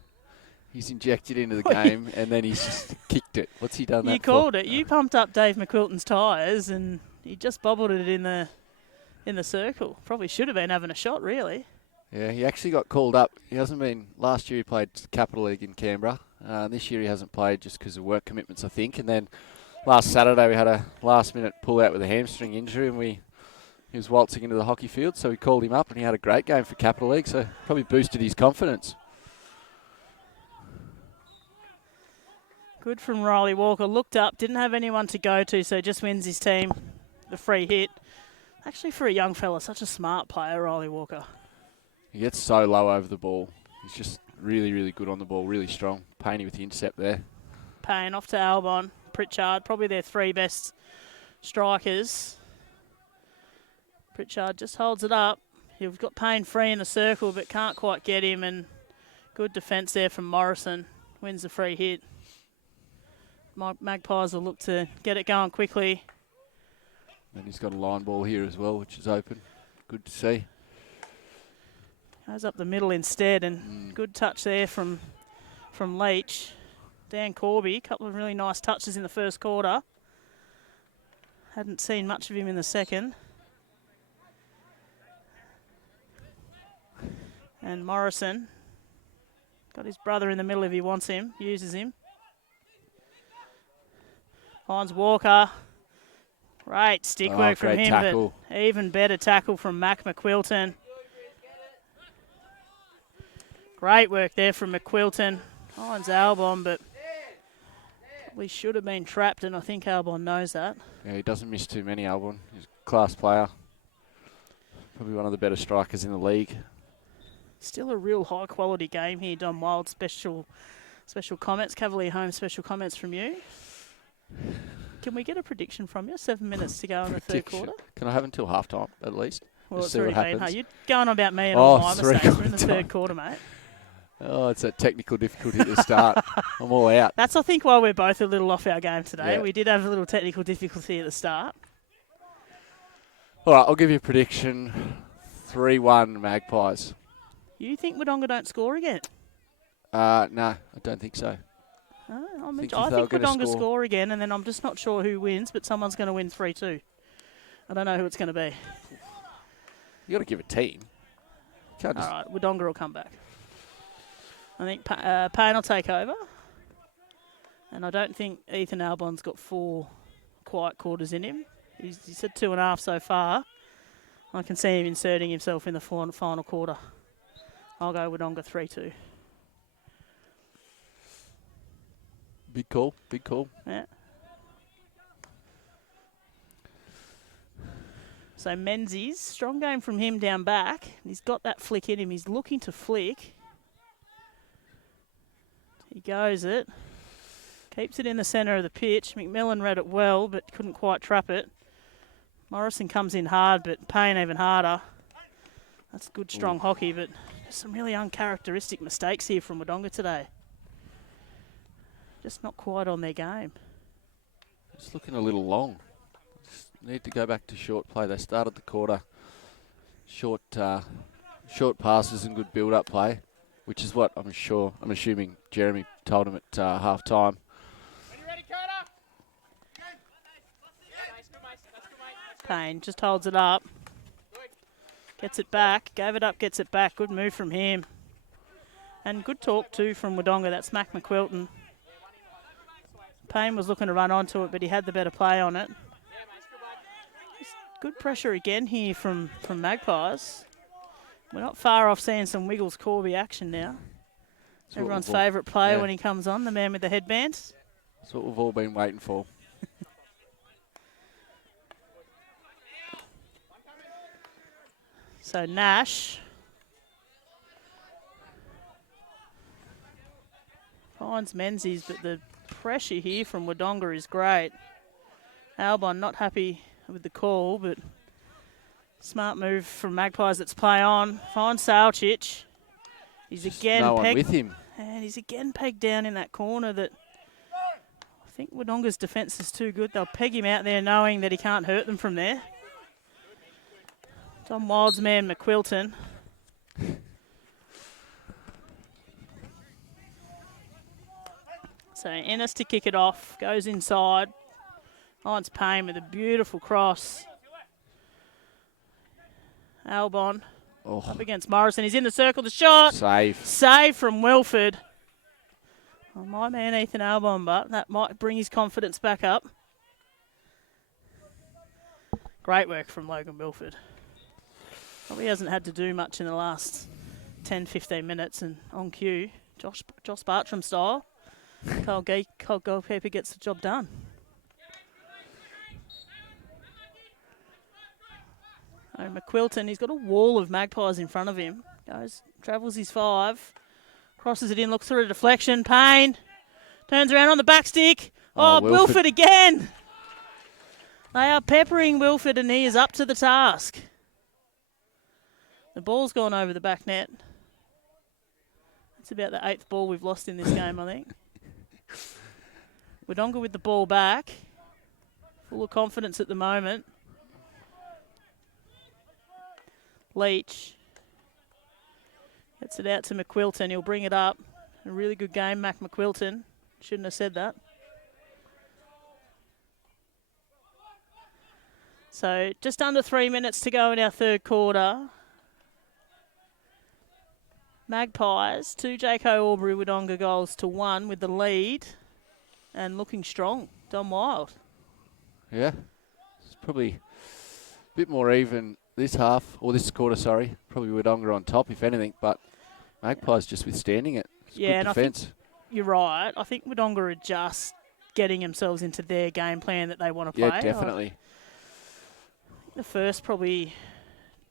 he's injected into the game and then he's just kicked it. What's he done that for? You called it. You pumped up Dave McQuilton's tyres and he just bobbled it in the circle. Probably should have been having a shot, really. Yeah, he actually got called up. He hasn't been. Last year he played Capital League in Canberra. This year he hasn't played just because of work commitments, I think. And then last Saturday we had a last-minute pull-out with a hamstring injury, and he was waltzing into the hockey field, so we called him up, and he had a great game for Capital League, so probably boosted his confidence. Good from Riley Walker. Looked up, didn't have anyone to go to, so just wins his team the free hit. Actually, for a young fella, such a smart player, Riley Walker. He gets so low over the ball. He's just really, really good on the ball, really strong. Painey with the intercept there. Payne off to Albon. Pritchard, probably their three best strikers. Pritchard just holds it up. You've got Payne free in the circle, but can't quite get him, and good defence there from Morrison. Wins the free hit. Magpies will look to get it going quickly. And he's got a line ball here as well, which is open. Good to see. Goes up the middle instead, and good touch there from Leach. Dan Corby, a couple of really nice touches in the first quarter. Hadn't seen much of him in the second. And Morrison, got his brother in the middle if he wants him, uses him. Finds Walker. Great stick work from him, tackle. But even better tackle from Mac McQuilton. Great work there from McQuilton. Finds Albon, but probably should have been trapped, and I think Albon knows that. Yeah, he doesn't miss too many, Albon. He's a class player. Probably one of the better strikers in the league. Still a real high-quality game here. Don Wild, special comments. Cavalier Home, special comments from you. Can we get a prediction from you? 7 minutes to go in the third quarter. Can I have until halftime at least? Well, Just it's already been. happens. Hey, you're going on about me and all my sorry, mistakes. We're in the third quarter, mate. Oh, it's a technical difficulty at the start. I'm all out. That's, I think, why we're both a little off our game today. Yeah. We did have a little technical difficulty at the start. All right, I'll give you a prediction. 3-1 Magpies. You think Wodonga don't score again? No, I don't think so. I Think think if they were gonna Wodonga score- score again, and then I'm just not sure who wins, but someone's going to win 3-2. I don't know who it's going to be. You got to give a team. You can't All just, right, Wodonga will come back. I think Payne will take over. And I don't think Ethan Albon's got 4 quiet quarters in him. He's said 2.5 so far. I can see him inserting himself in the final quarter. I'll go Wodonga 3-2. big call, big call. Yeah. So Menzies, strong game from him down back. He's got that flick in him. He's looking to flick. He goes it. Keeps it in the centre of the pitch. McMillan read it well, but couldn't quite trap it. Morrison comes in hard, but Payne even harder. That's good, strong hockey, but some really uncharacteristic mistakes here from Wodonga today. Just not quite on their game. It's looking a little long. Just need to go back to short play. They started the quarter short passes and good build-up play, which is what I'm assuming Jeremy told him at half time. Payne just holds it up. Gets it back. Gave it up, gets it back. Good move from him. And good talk too from Wodonga. That's Mac McQuilton. Payne was looking to run onto it, but he had the better play on it. Just good pressure again here from Magpies. We're not far off seeing some Wiggles Corby action now. Everyone's favourite player when he comes on, the man with the headband. That's what we've all been waiting for. So Nash finds Menzies, but the pressure here from Wodonga is great. Albon not happy with the call, but smart move from Magpies. Let's play on. Finds Salchich. He's Just again no one pegged with him. And he's again pegged down in that corner that I think Wodonga's defence is too good. They'll peg him out there knowing that he can't hurt them from there. Tom Wild's man, McQuilton. So Ennis to kick it off, goes inside. Finds Payne with a beautiful cross. Albon up against Morrison. He's in the circle, the shot. Save from Wilford. Oh, my man Ethan Albon, but that might bring his confidence back up. Great work from Logan Wilford. Probably hasn't had to do much in the last 10, 15 minutes, and on cue, Josh Bartram style, Cole goalkeeper gets the job done. Oh, McQuilton, he's got a wall of Magpies in front of him. Travels his 5, crosses it in, looks through a deflection. Payne turns around on the back stick. Oh, Wilford again. They are peppering Wilford, and he is up to the task. The ball's gone over the back net. That's about the 8th ball we've lost in this game, I think. Wodonga with the ball back. Full of confidence at the moment. Leach gets it out to McQuilton. He'll bring it up. A really good game, Mac McQuilton. Shouldn't have said that. So just under 3 minutes to go in our third quarter. Magpies, 2 Jaco Albury Wodonga goals to 1 with the lead and looking strong. Don Wild. Yeah, it's probably a bit more even this half, or this quarter, sorry. Probably Wodonga on top, if anything, but Magpies just withstanding it. It's good defence. I think you're right. I think Wodonga are just getting themselves into their game plan that they want to play. Yeah, definitely. The first probably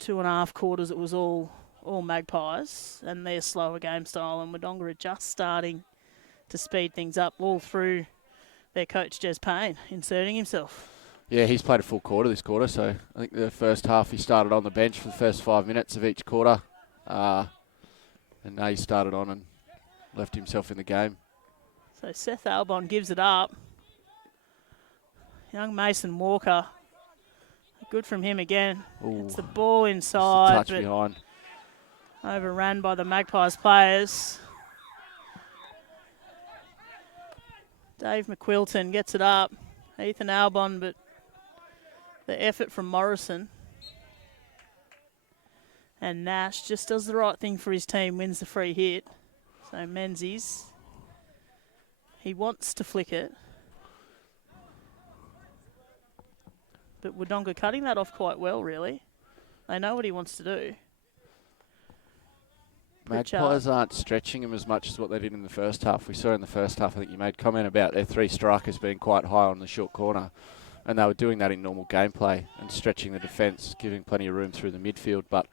2.5 quarters, it was all Magpies and their slower game style, and Wodonga are just starting to speed things up all through their coach Jez Payne inserting himself. Yeah, he's played a full quarter this quarter, so I think the first half he started on the bench for the first 5 minutes of each quarter, and now he started on and left himself in the game. So Seth Albon gives it up. Young Mason Walker, good from him again. Ooh, it's the ball inside, touch behind. Overrun by the Magpies players. Dave McQuilton gets it up. Ethan Albon, but the effort from Morrison. And Nash just does the right thing for his team, wins the free hit. So Menzies, he wants to flick it. But Wodonga cutting that off quite well, really. They know what he wants to do. Magpies aren't stretching him as much as what they did in the first half. We saw in the first half, I think you made comment about their 3 strikers being quite high on the short corner. And they were doing that in normal gameplay and stretching the defence, giving plenty of room through the midfield. But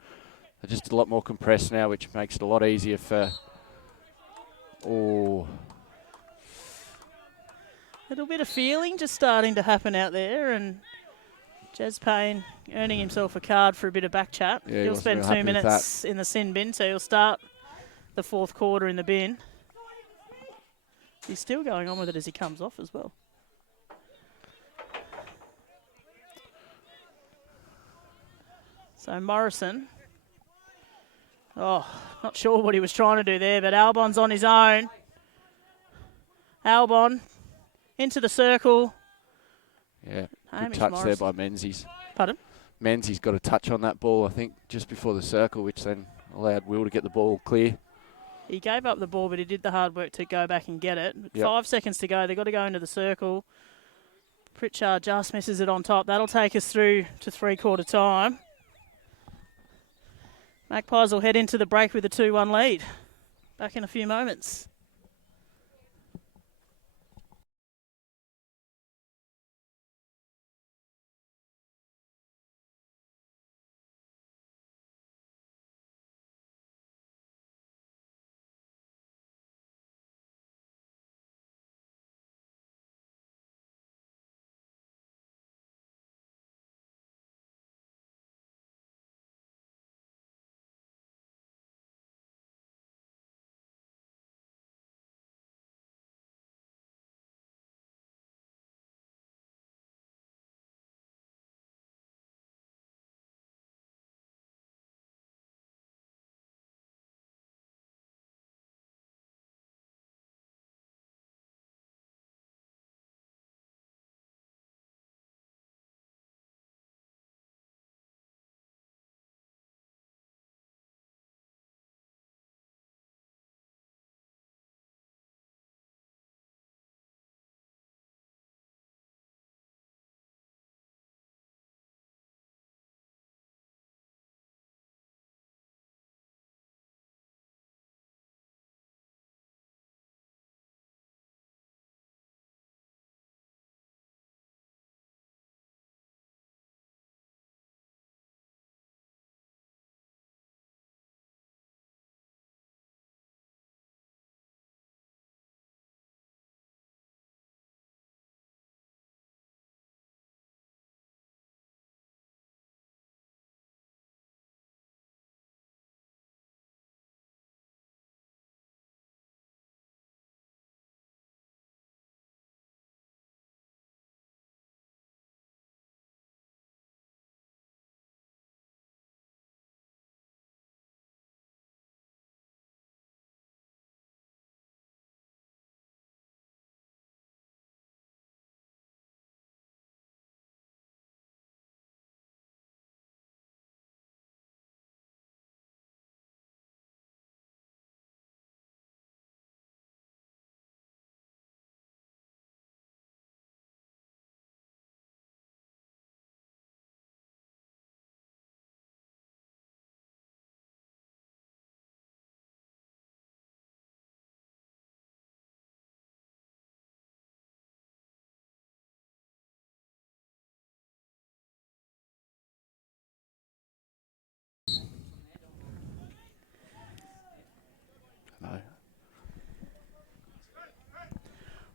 they're just a lot more compressed now, which makes it a lot easier for... Oh. Little bit of feeling just starting to happen out there, and Jez Payne earning himself a card for a bit of back chat. Yeah, He'll spend 2 minutes in the sin bin, so he'll start the fourth quarter in the bin. He's still going on with it as he comes off as well. So Morrison, not sure what he was trying to do there, but Albon's on his own. Albon into the circle. Yeah, Hamish good touch Morrison. there by Menzies. Pardon? Menzies got a touch on that ball, I think, just before the circle, which then allowed Will to get the ball clear. He gave up the ball, but he did the hard work to go back and get it. Yep. 5 seconds to go. They've got to go into the circle. Pritchard just misses it on top. That'll take us through to three-quarter time. Magpies will head into the break with a 2-1 lead. Back in a few moments.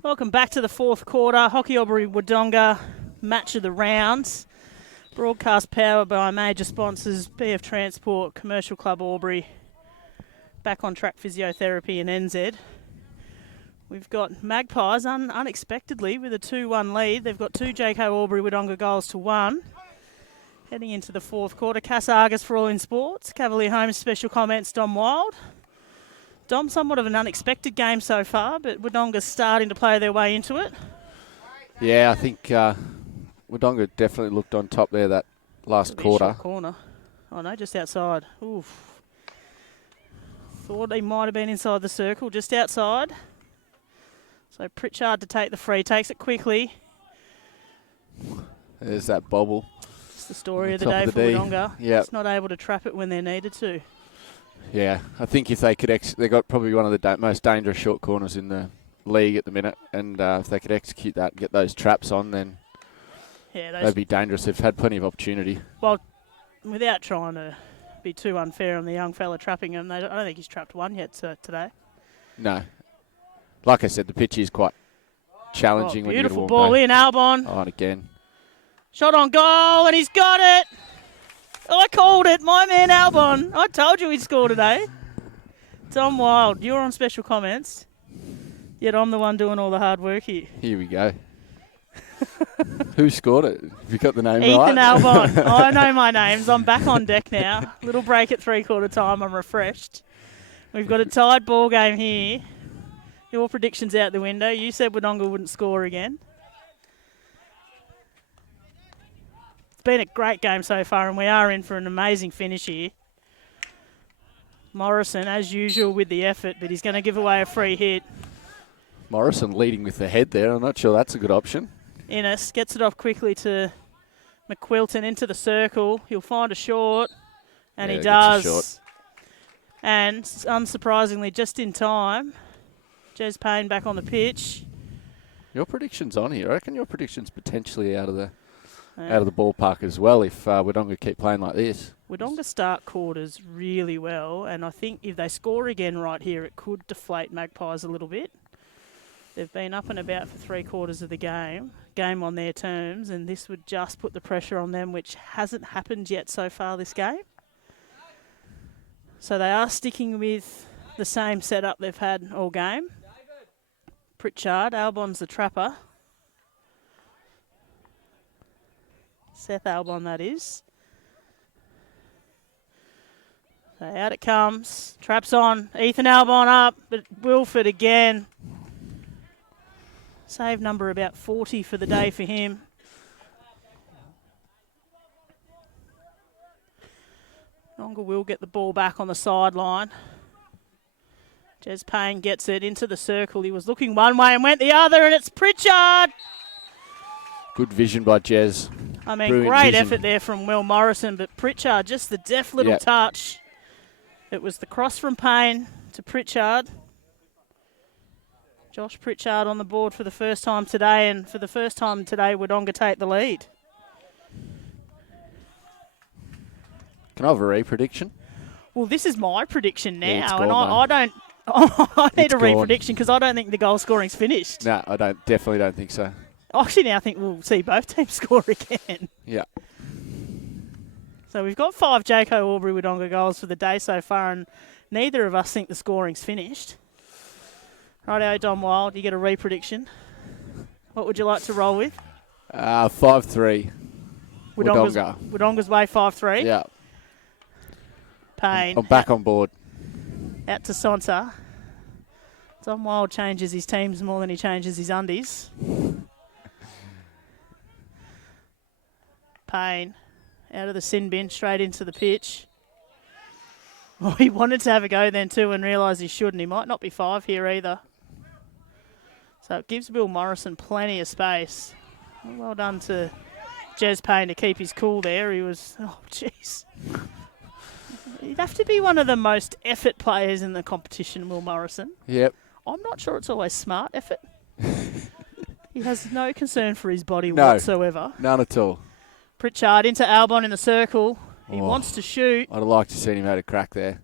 Welcome back to the fourth quarter. Hockey Albury Wodonga match of the round. Broadcast powered by major sponsors BF Transport, Commercial Club Albury, Back on Track Physiotherapy and NZ. We've got Magpies unexpectedly with a 2-1 lead. They've got 2 JK Albury Wodonga goals to 1. Heading into the fourth quarter. Cass Argus for All in Sports. Cavalier Homes special comments, Dom Wild. Dom, somewhat of an unexpected game so far, but Wodonga's starting to play their way into it. Yeah, I think Wodonga definitely looked on top there that last quarter. Short corner. Oh no, just outside. Oof. Thought he might have been inside the circle, just outside. So Pritchard to take the free, takes it quickly. There's that bobble. It's the story of the day for Wodonga. Yep. Just not able to trap it when they're needed to. Yeah, I think if they could, they got probably one of the most dangerous short corners in the league at the minute, and if they could execute that and get those traps on, then Yeah, they'd be dangerous. They've had plenty of opportunity. Well, without trying to be too unfair on the young fella trapping him, I don't think he's trapped one yet today. No. Like I said, the pitch is quite challenging. When you beautiful ball in, Albon. Oh, and again. Shot on goal, and he's got it. I called it. My man Albon. I told you he'd score today. Tom Wild, you're on special comments. Yet I'm the one doing all the hard work here. Here we go. Who scored it? Have you got the name Ethan right? Albon. I know my names. I'm back on deck now. Little break at 3/4 time. I'm refreshed. We've got a tied ball game here. Your predictions out the window. You said Wodonga wouldn't score again. It's been a great game so far, and we are in for an amazing finish here. Morrison, as usual, with the effort, but he's going to give away a free hit. Morrison leading with the head there. I'm not sure that's a good option. Innes gets it off quickly to McQuilton into the circle. He'll find a short, and he does. And unsurprisingly, just in time, Jez Payne back on the pitch. Your prediction's on here. I reckon your prediction's potentially out of the ballpark as well if Wodonga keep playing like this. Wodonga start quarters really well, and I think if they score again right here, it could deflate Magpies a little bit. They've been up and about for 3/4 of the game on their terms, and this would just put the pressure on them, which hasn't happened yet so far this game. So they are sticking with the same setup they've had all game. Pritchard, Albon's the trapper. Seth Albon, that is. So out it comes. Traps on. Ethan Albon up, but Wilford again. Save number about 40 for the day for him. Wodonga will get the ball back on the sideline. Jez Payne gets it into the circle. He was looking one way and went the other, and it's Pritchard. Good vision by Jez. I mean, great effort there from Will Morrison, but Pritchard, just the deft little touch. It was the cross from Payne to Pritchard. Josh Pritchard on the board for the first time today, and for the first time today, Wodonga take the lead. Can I have a re-prediction? Well, this is my prediction now, Yeah, and gone, I don't. I need a gone. re-prediction because I don't think the goal scoring's finished. No, I definitely don't think so. Actually, now I think we'll see both teams score again. Yeah. So we've got 5 Jaco Albury Wodonga goals for the day so far, and neither of us think the scoring's finished. Righto, Dom Wild, you get a re-prediction. What would you like to roll with? 5-3. Wodonga. Wodonga's way 5-3. Yeah. Payne. I'm back on board. Out to Sonsa. Dom Wild changes his teams more than he changes his undies. Payne. Out of the sin bin, straight into the pitch. Well, he wanted to have a go then too and realised he shouldn't. He might not be 5 here either. So it gives Will Morrison plenty of space. Well done to Jez Payne to keep his cool there. He was, oh jeez. He'd have to be one of the most effort players in the competition, Will Morrison. Yep. I'm not sure it's always smart effort. He has no concern for his body whatsoever. None at all. Pritchard into Albon in the circle. He wants to shoot. I'd have liked to see him had a crack there.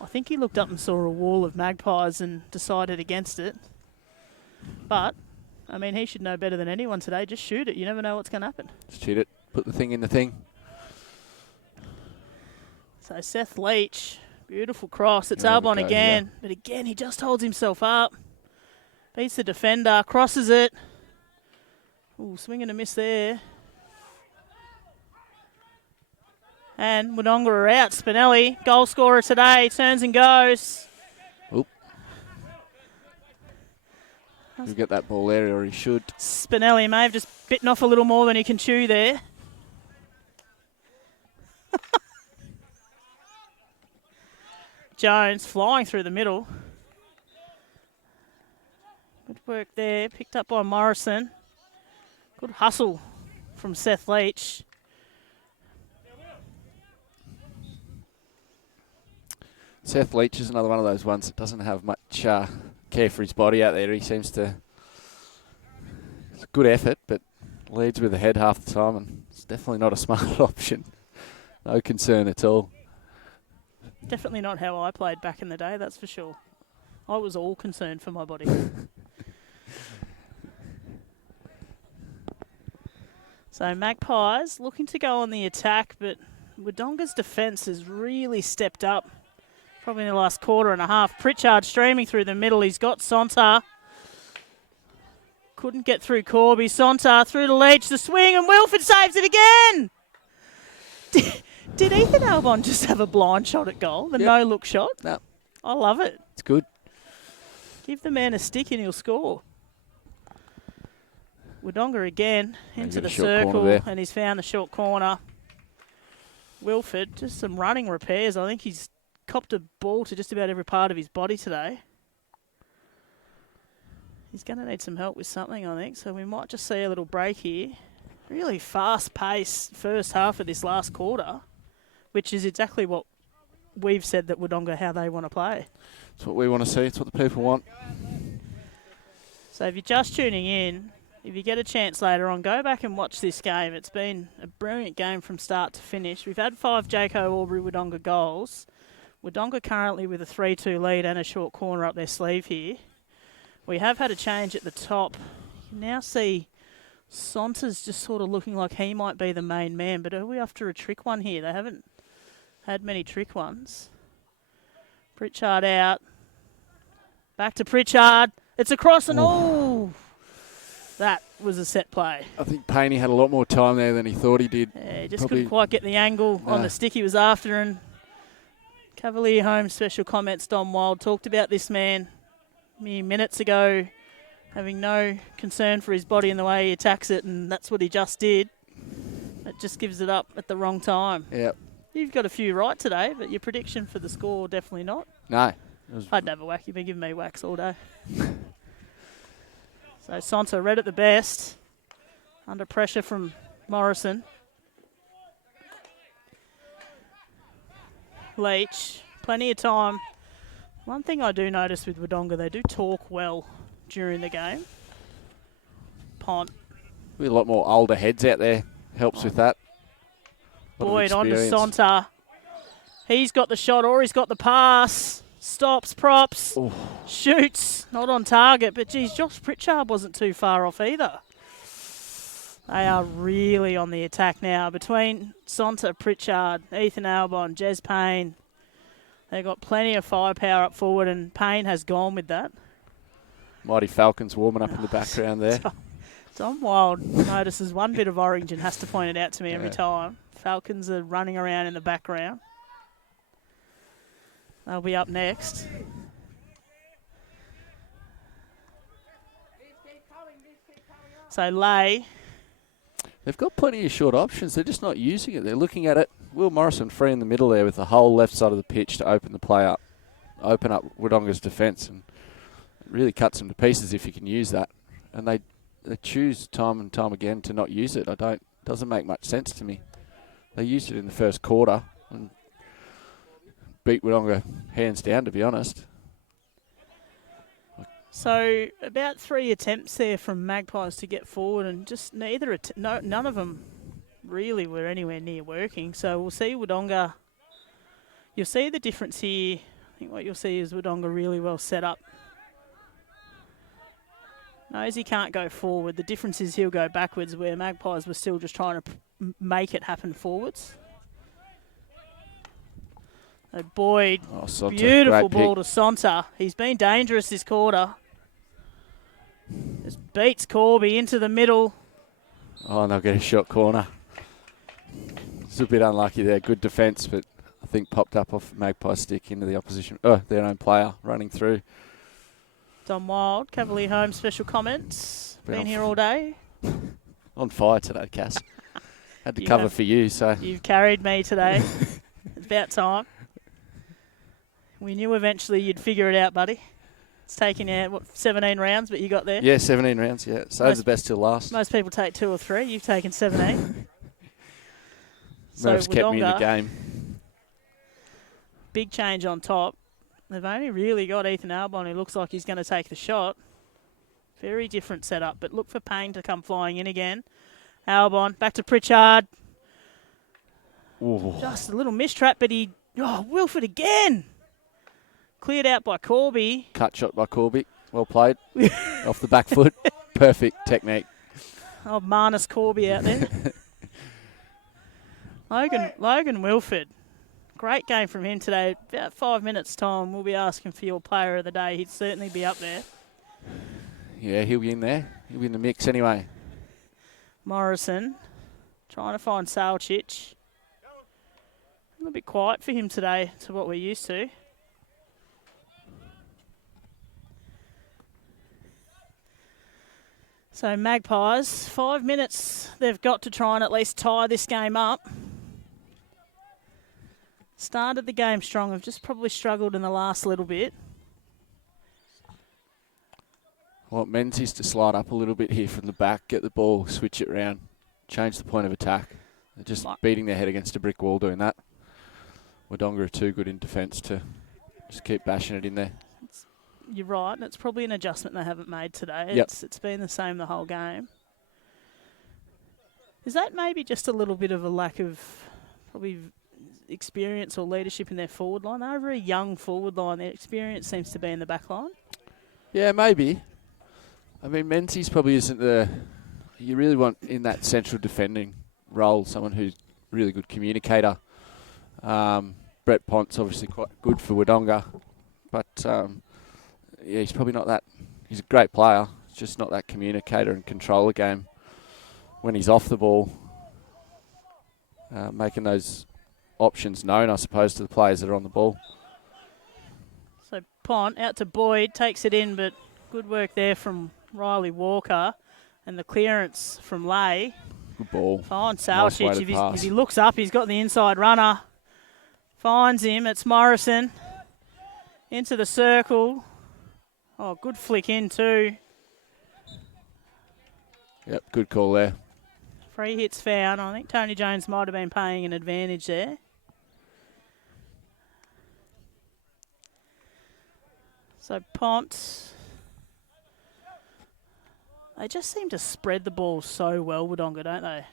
I think he looked up and saw a wall of Magpies and decided against it. But, I mean, he should know better than anyone today. Just shoot it. You never know what's going to happen. Just shoot it. Put the thing in the thing. So Seth Leach, beautiful cross. It's Albon again. Yeah. But again, he just holds himself up. Beats the defender. Crosses it. Ooh, swing and a miss there. And Wodonga are out. Spinelli, goal scorer today, turns and goes. Oop. He'll get that ball there, or he should. Spinelli may have just bitten off a little more than he can chew there. Jones flying through the middle. Good work there, picked up by Morrison. Good hustle from Seth Leach. Seth Leach is another one of those ones that doesn't have much care for his body out there. He seems to... It's a good effort, but Leads with the head half the time, and it's definitely not a smart option. No concern at all. Definitely not how I played back in the day, that's for sure. I was all concerned for my body. So Magpies looking to go on the attack, but Wodonga's defence has really stepped up. Probably in the last quarter and a half. Pritchard streaming through the middle. He's got Sonta. Couldn't get through Corby. Sonta through to Leach. The swing, and Wilford saves it again. Did Ethan Albon just have a blind shot at goal? The no-look shot? No. I love it. It's good. Give the man a stick and he'll score. Wodonga again into the circle, and he's found the short corner. Wilford, just some running repairs. I think he's copped a ball to just about every part of his body today. He's going to need some help with something, I think, so we might just see a little break here. Really fast-paced first half of this last quarter, which is exactly what we've said that Wodonga, how they want to play. It's what we want to see. It's what the people want. So if you're just tuning in, if you get a chance later on, go back and watch this game. It's been a brilliant game from start to finish. We've had 5 Jaco Albury Wodonga goals. Wodonga currently with a 3-2 lead and a short corner up their sleeve here. We have had a change at the top. You can now see Sonta's just sort of looking like he might be the main man, but are we after a trick one here? They haven't had many trick ones. Pritchard out. Back to Pritchard. It's across and that was a set play. I think Payne had a lot more time there than he thought he did. Yeah, he just couldn't quite get the angle on the stick he was after. And Cavalier Home special comments, Don Wild talked about this man mere minutes ago, having no concern for his body and the way he attacks it, and that's what he just did. It just gives it up at the wrong time. Yep. You've got a few right today, but your prediction for the score, definitely not. No. I'd have a whack. You've been giving me whacks all day. So Sonta red at the best, under pressure from Morrison. Leach, plenty of time. One thing I do notice with Wodonga, they do talk well during the game. Pont. A lot more older heads out there. Helps with that. Boyd on to Sonta. He's got the shot or he's got the pass. Stops, props, shoots. Not on target, but geez, Josh Pritchard wasn't too far off either. They are really on the attack now. Between Sonta, Pritchard, Ethan Albon, Jez Payne, they've got plenty of firepower up forward, and Payne has gone with that. Mighty Falcons warming up in the background there. Tom Wild notices one bit of orange and has to point it out to me every time. Falcons are running around in the background. They'll be up next. So Lay. They've got plenty of short options. They're just not using it. They're looking at it. Will Morrison free in the middle there with the whole left side of the pitch to open the play up. Open up Wodonga's defence. And it really cuts them to pieces if you can use that. And they choose time and time again to not use it. Doesn't make much sense to me. They used it in the first quarter and beat Wodonga hands down, to be honest. So about 3 attempts there from Magpies to get forward, and just none of them really were anywhere near working. So we'll see Wodonga. You'll see the difference here. I think what you'll see is Wodonga really well set up. Knows he can't go forward. The difference is he'll go backwards, where Magpies were still just trying to make it happen forwards. So Boyd, Sonta, beautiful ball to Sonta. He's been dangerous this quarter. Just beats Corby into the middle. Oh, and they'll get a shot corner. It's a bit unlucky there. Good defence, but I think popped up off Magpie's stick into the opposition. Their own player running through. Don Wild, Cavalier Home special comments. Been here all day. On fire today, Cass. Had to cover for you, so. You've carried me today. It's about time. We knew eventually you'd figure it out, buddy. It's taken you, 17 rounds, but you got there? Yeah, 17 rounds, yeah. Saves the best till last. Most people take 2 or 3. You've taken 17. Nerves kept me in the game. Big change on top. They've only really got Ethan Albon, who looks like he's going to take the shot. Very different setup, but look for Payne to come flying in again. Albon, back to Pritchard. Ooh. Just a little mistrap, but Wilford again. Cleared out by Corby. Cut shot by Corby. Well played. Off the back foot. Perfect technique. Oh, Marnus Corby out there. Logan Wilford. Great game from him today. About 5 minutes' time, we'll be asking for your player of the day. He'd certainly be up there. Yeah, he'll be in there. He'll be in the mix anyway. Morrison trying to find Salchich. A little bit quiet for him today to what we're used to. So Magpies, 5 minutes they've got to try and at least tie this game up. Started the game strong, have just probably struggled in the last little bit. I want Menzies to slide up a little bit here from the back, get the ball, switch it around, change the point of attack. They're just beating their head against a brick wall doing that. Wodonga are too good in defence to just keep bashing it in there. You're right, and it's probably an adjustment they haven't made today. Yep. It's been the same the whole game. Is that maybe just a little bit of a lack of probably experience or leadership in their forward line? They're a very young forward line. Their experience seems to be in the back line. Yeah, maybe. I mean, Menzies probably isn't you really want in that central defending role someone who's really good communicator. Brett Pont's obviously quite good for Wodonga, but yeah, he's probably not that. He's a great player. He's just not that communicator and controller game when he's off the ball. Making those options known, I suppose, to the players that are on the ball. So Pont out to Boyd, takes it in, but good work there from Riley Walker, and the clearance from Lay. Good ball. Finds Salchich. Nice If he looks up, he's got the inside runner. Finds him. It's Morrison into the circle. Oh, good flick in too. Yep, good call there. Free hits found. I think Tony Jones might have been paying an advantage there. So Pont. They just seem to spread the ball so well, Wodonga, don't they?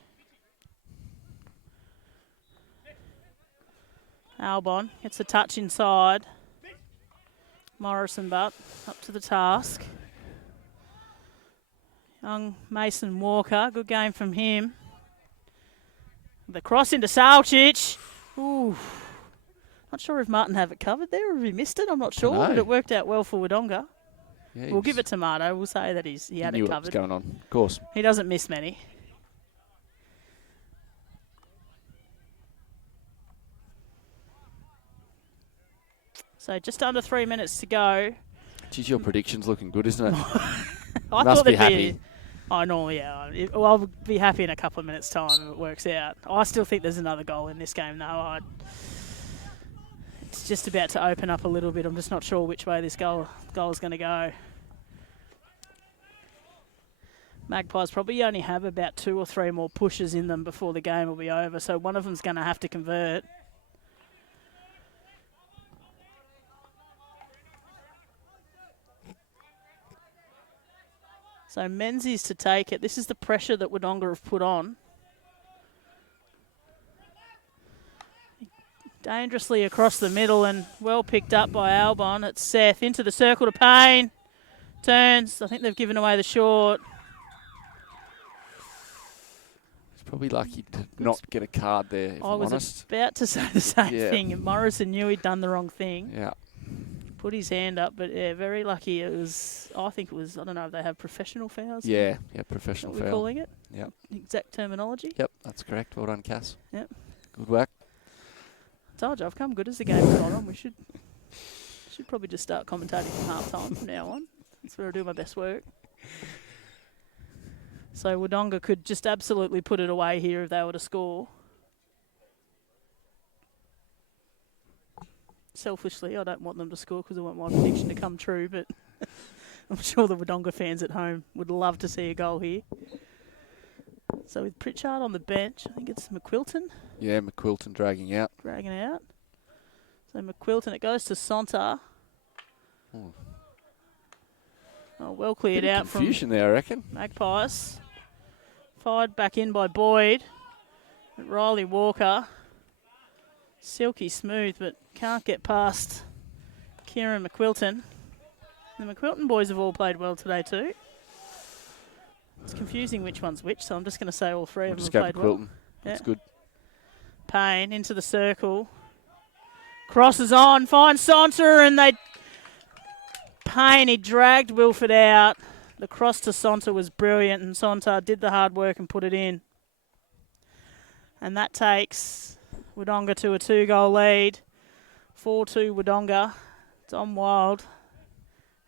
Albon gets a touch inside. Morrison up to the task. Young Mason Walker, good game from him. The cross into Salchich. Ooh. Not sure if Martin have it covered there or if he missed it. I'm not sure, but it worked out well for Wodonga. Yeah, we'll give it to Marto. We'll say that he had it covered. What was going on, of course. He doesn't miss many. So just under 3 minutes to go. Geez, your prediction's looking good, isn't it? I must thought be happy. I normally, yeah. I'll be happy in a couple of minutes' time if it works out. I still think there's another goal in this game, though. It's just about to open up a little bit. I'm just not sure which way this goal is going to go. Magpies probably only have about 2 or 3 more pushes in them before the game will be over, so one of them's going to have to convert. So Menzies to take it. This is the pressure that Wodonga have put on. Dangerously across the middle and well picked up by Albon. It's Seth into the circle to Payne. Turns. I think they've given away the short. He's probably lucky to not get a card there, if I was honest. about to say the same thing. Morrison knew he'd done the wrong thing. Yeah. Put his hand up, but yeah, very lucky. I think it was, I don't know if they have professional fouls. Yeah, professional foul. We're calling it? Yep. Exact terminology? Yep, that's correct. Well done, Cass. Yep. Good work. I told you, I've come good as the game's gone on. We should probably just start commentating from half time from now on. That's where I do my best work. So Wodonga could just absolutely put it away here if they were to score. Selfishly, I don't want them to score because I want my prediction to come true, but I'm sure the Wodonga fans at home would love to see a goal here. So with Pritchard on the bench, I think it's McQuilton. Yeah, McQuilton dragging out. So McQuilton, it goes to Sonta. Oh, well cleared out from confusion there, I reckon. Magpies. Fired back in by Boyd. Riley Walker. Silky smooth, but can't get past Kieran McQuilton. The McQuilton boys have all played well today too. It's confusing which one's which, so I'm just going to say all three of them have played well. That's good. Payne into the circle. Crosses on, finds Sonta, and Payne, he dragged Wilford out. The cross to Sonta was brilliant, and Sonta did the hard work and put it in. And that takes Wodonga to a 2-goal lead. 4-2 Wodonga. Dom Wild.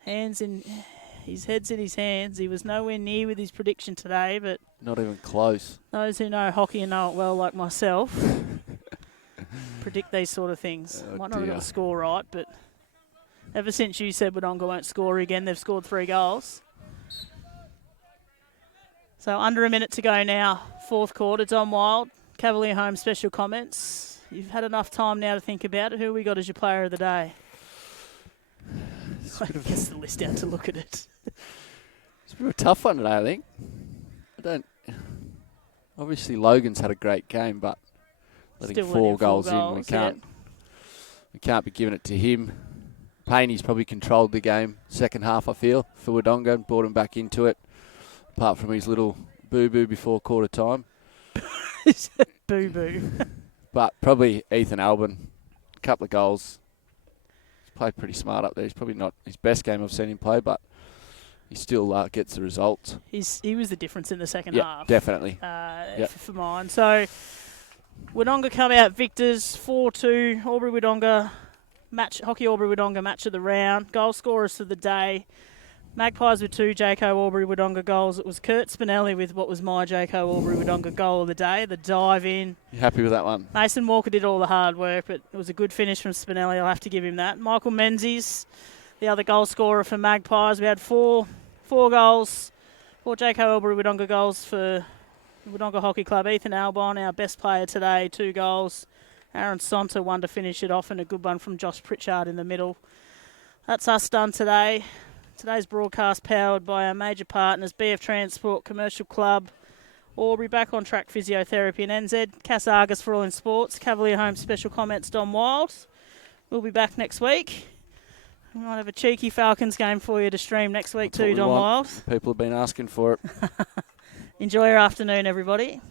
His head's in his hands. He was nowhere near with his prediction today, but not even close. Those who know hockey and know it well, like myself, predict these sort of things. Might not have got the score right, but ever since you said Wodonga won't score again, they've scored 3 goals. So under a minute to go now, 4th quarter. Dom Wild, Cavalier Home special comments. You've had enough time now to think about it. Who we got as your player of the day? I guess the list out to look at it. It's a bit of a tough one today, I think. Obviously, Logan's had a great game, but letting 4 goals in, we can't be giving it to him. Payne's probably controlled the game second half, I feel, for Wodonga, and brought him back into it, apart from his little boo-boo before quarter time. Boo-boo. But probably Ethan Albin, a couple of goals. He's played pretty smart up there. He's probably not his best game I've seen him play, but he still gets the results. He was the difference in the second half. Definitely. For mine. So, Wodonga come out victors, 4-2. Albury-Wodonga Hockey Albury-Wodonga match of the round. Goal scorers for the day. Magpies with 2 Jayco Albury-Wodonga goals. It was Kurt Spinelli with what was my Jayco Albury-Wodonga goal of the day, the dive in. You happy with that one? Mason Walker did all the hard work, but it was a good finish from Spinelli. I'll have to give him that. Michael Menzies, the other goal scorer for Magpies. We had four goals, 4 Jayco Albury-Wodonga goals for Wodonga Hockey Club. Ethan Albon, our best player today, 2 goals. Aaron Sonta, 1 to finish it off, and a good one from Josh Pritchard in the middle. That's us done today. Today's broadcast powered by our major partners, BF Transport, Commercial Club, Albury, Back on Track Physiotherapy and NZ, Cass Argus for All in Sports, Cavalier Home Special Comments, Dom Wild. We'll be back next week. We might have a cheeky Falcons game for you to stream next week too, Dom Wild. People have been asking for it. Enjoy your afternoon, everybody.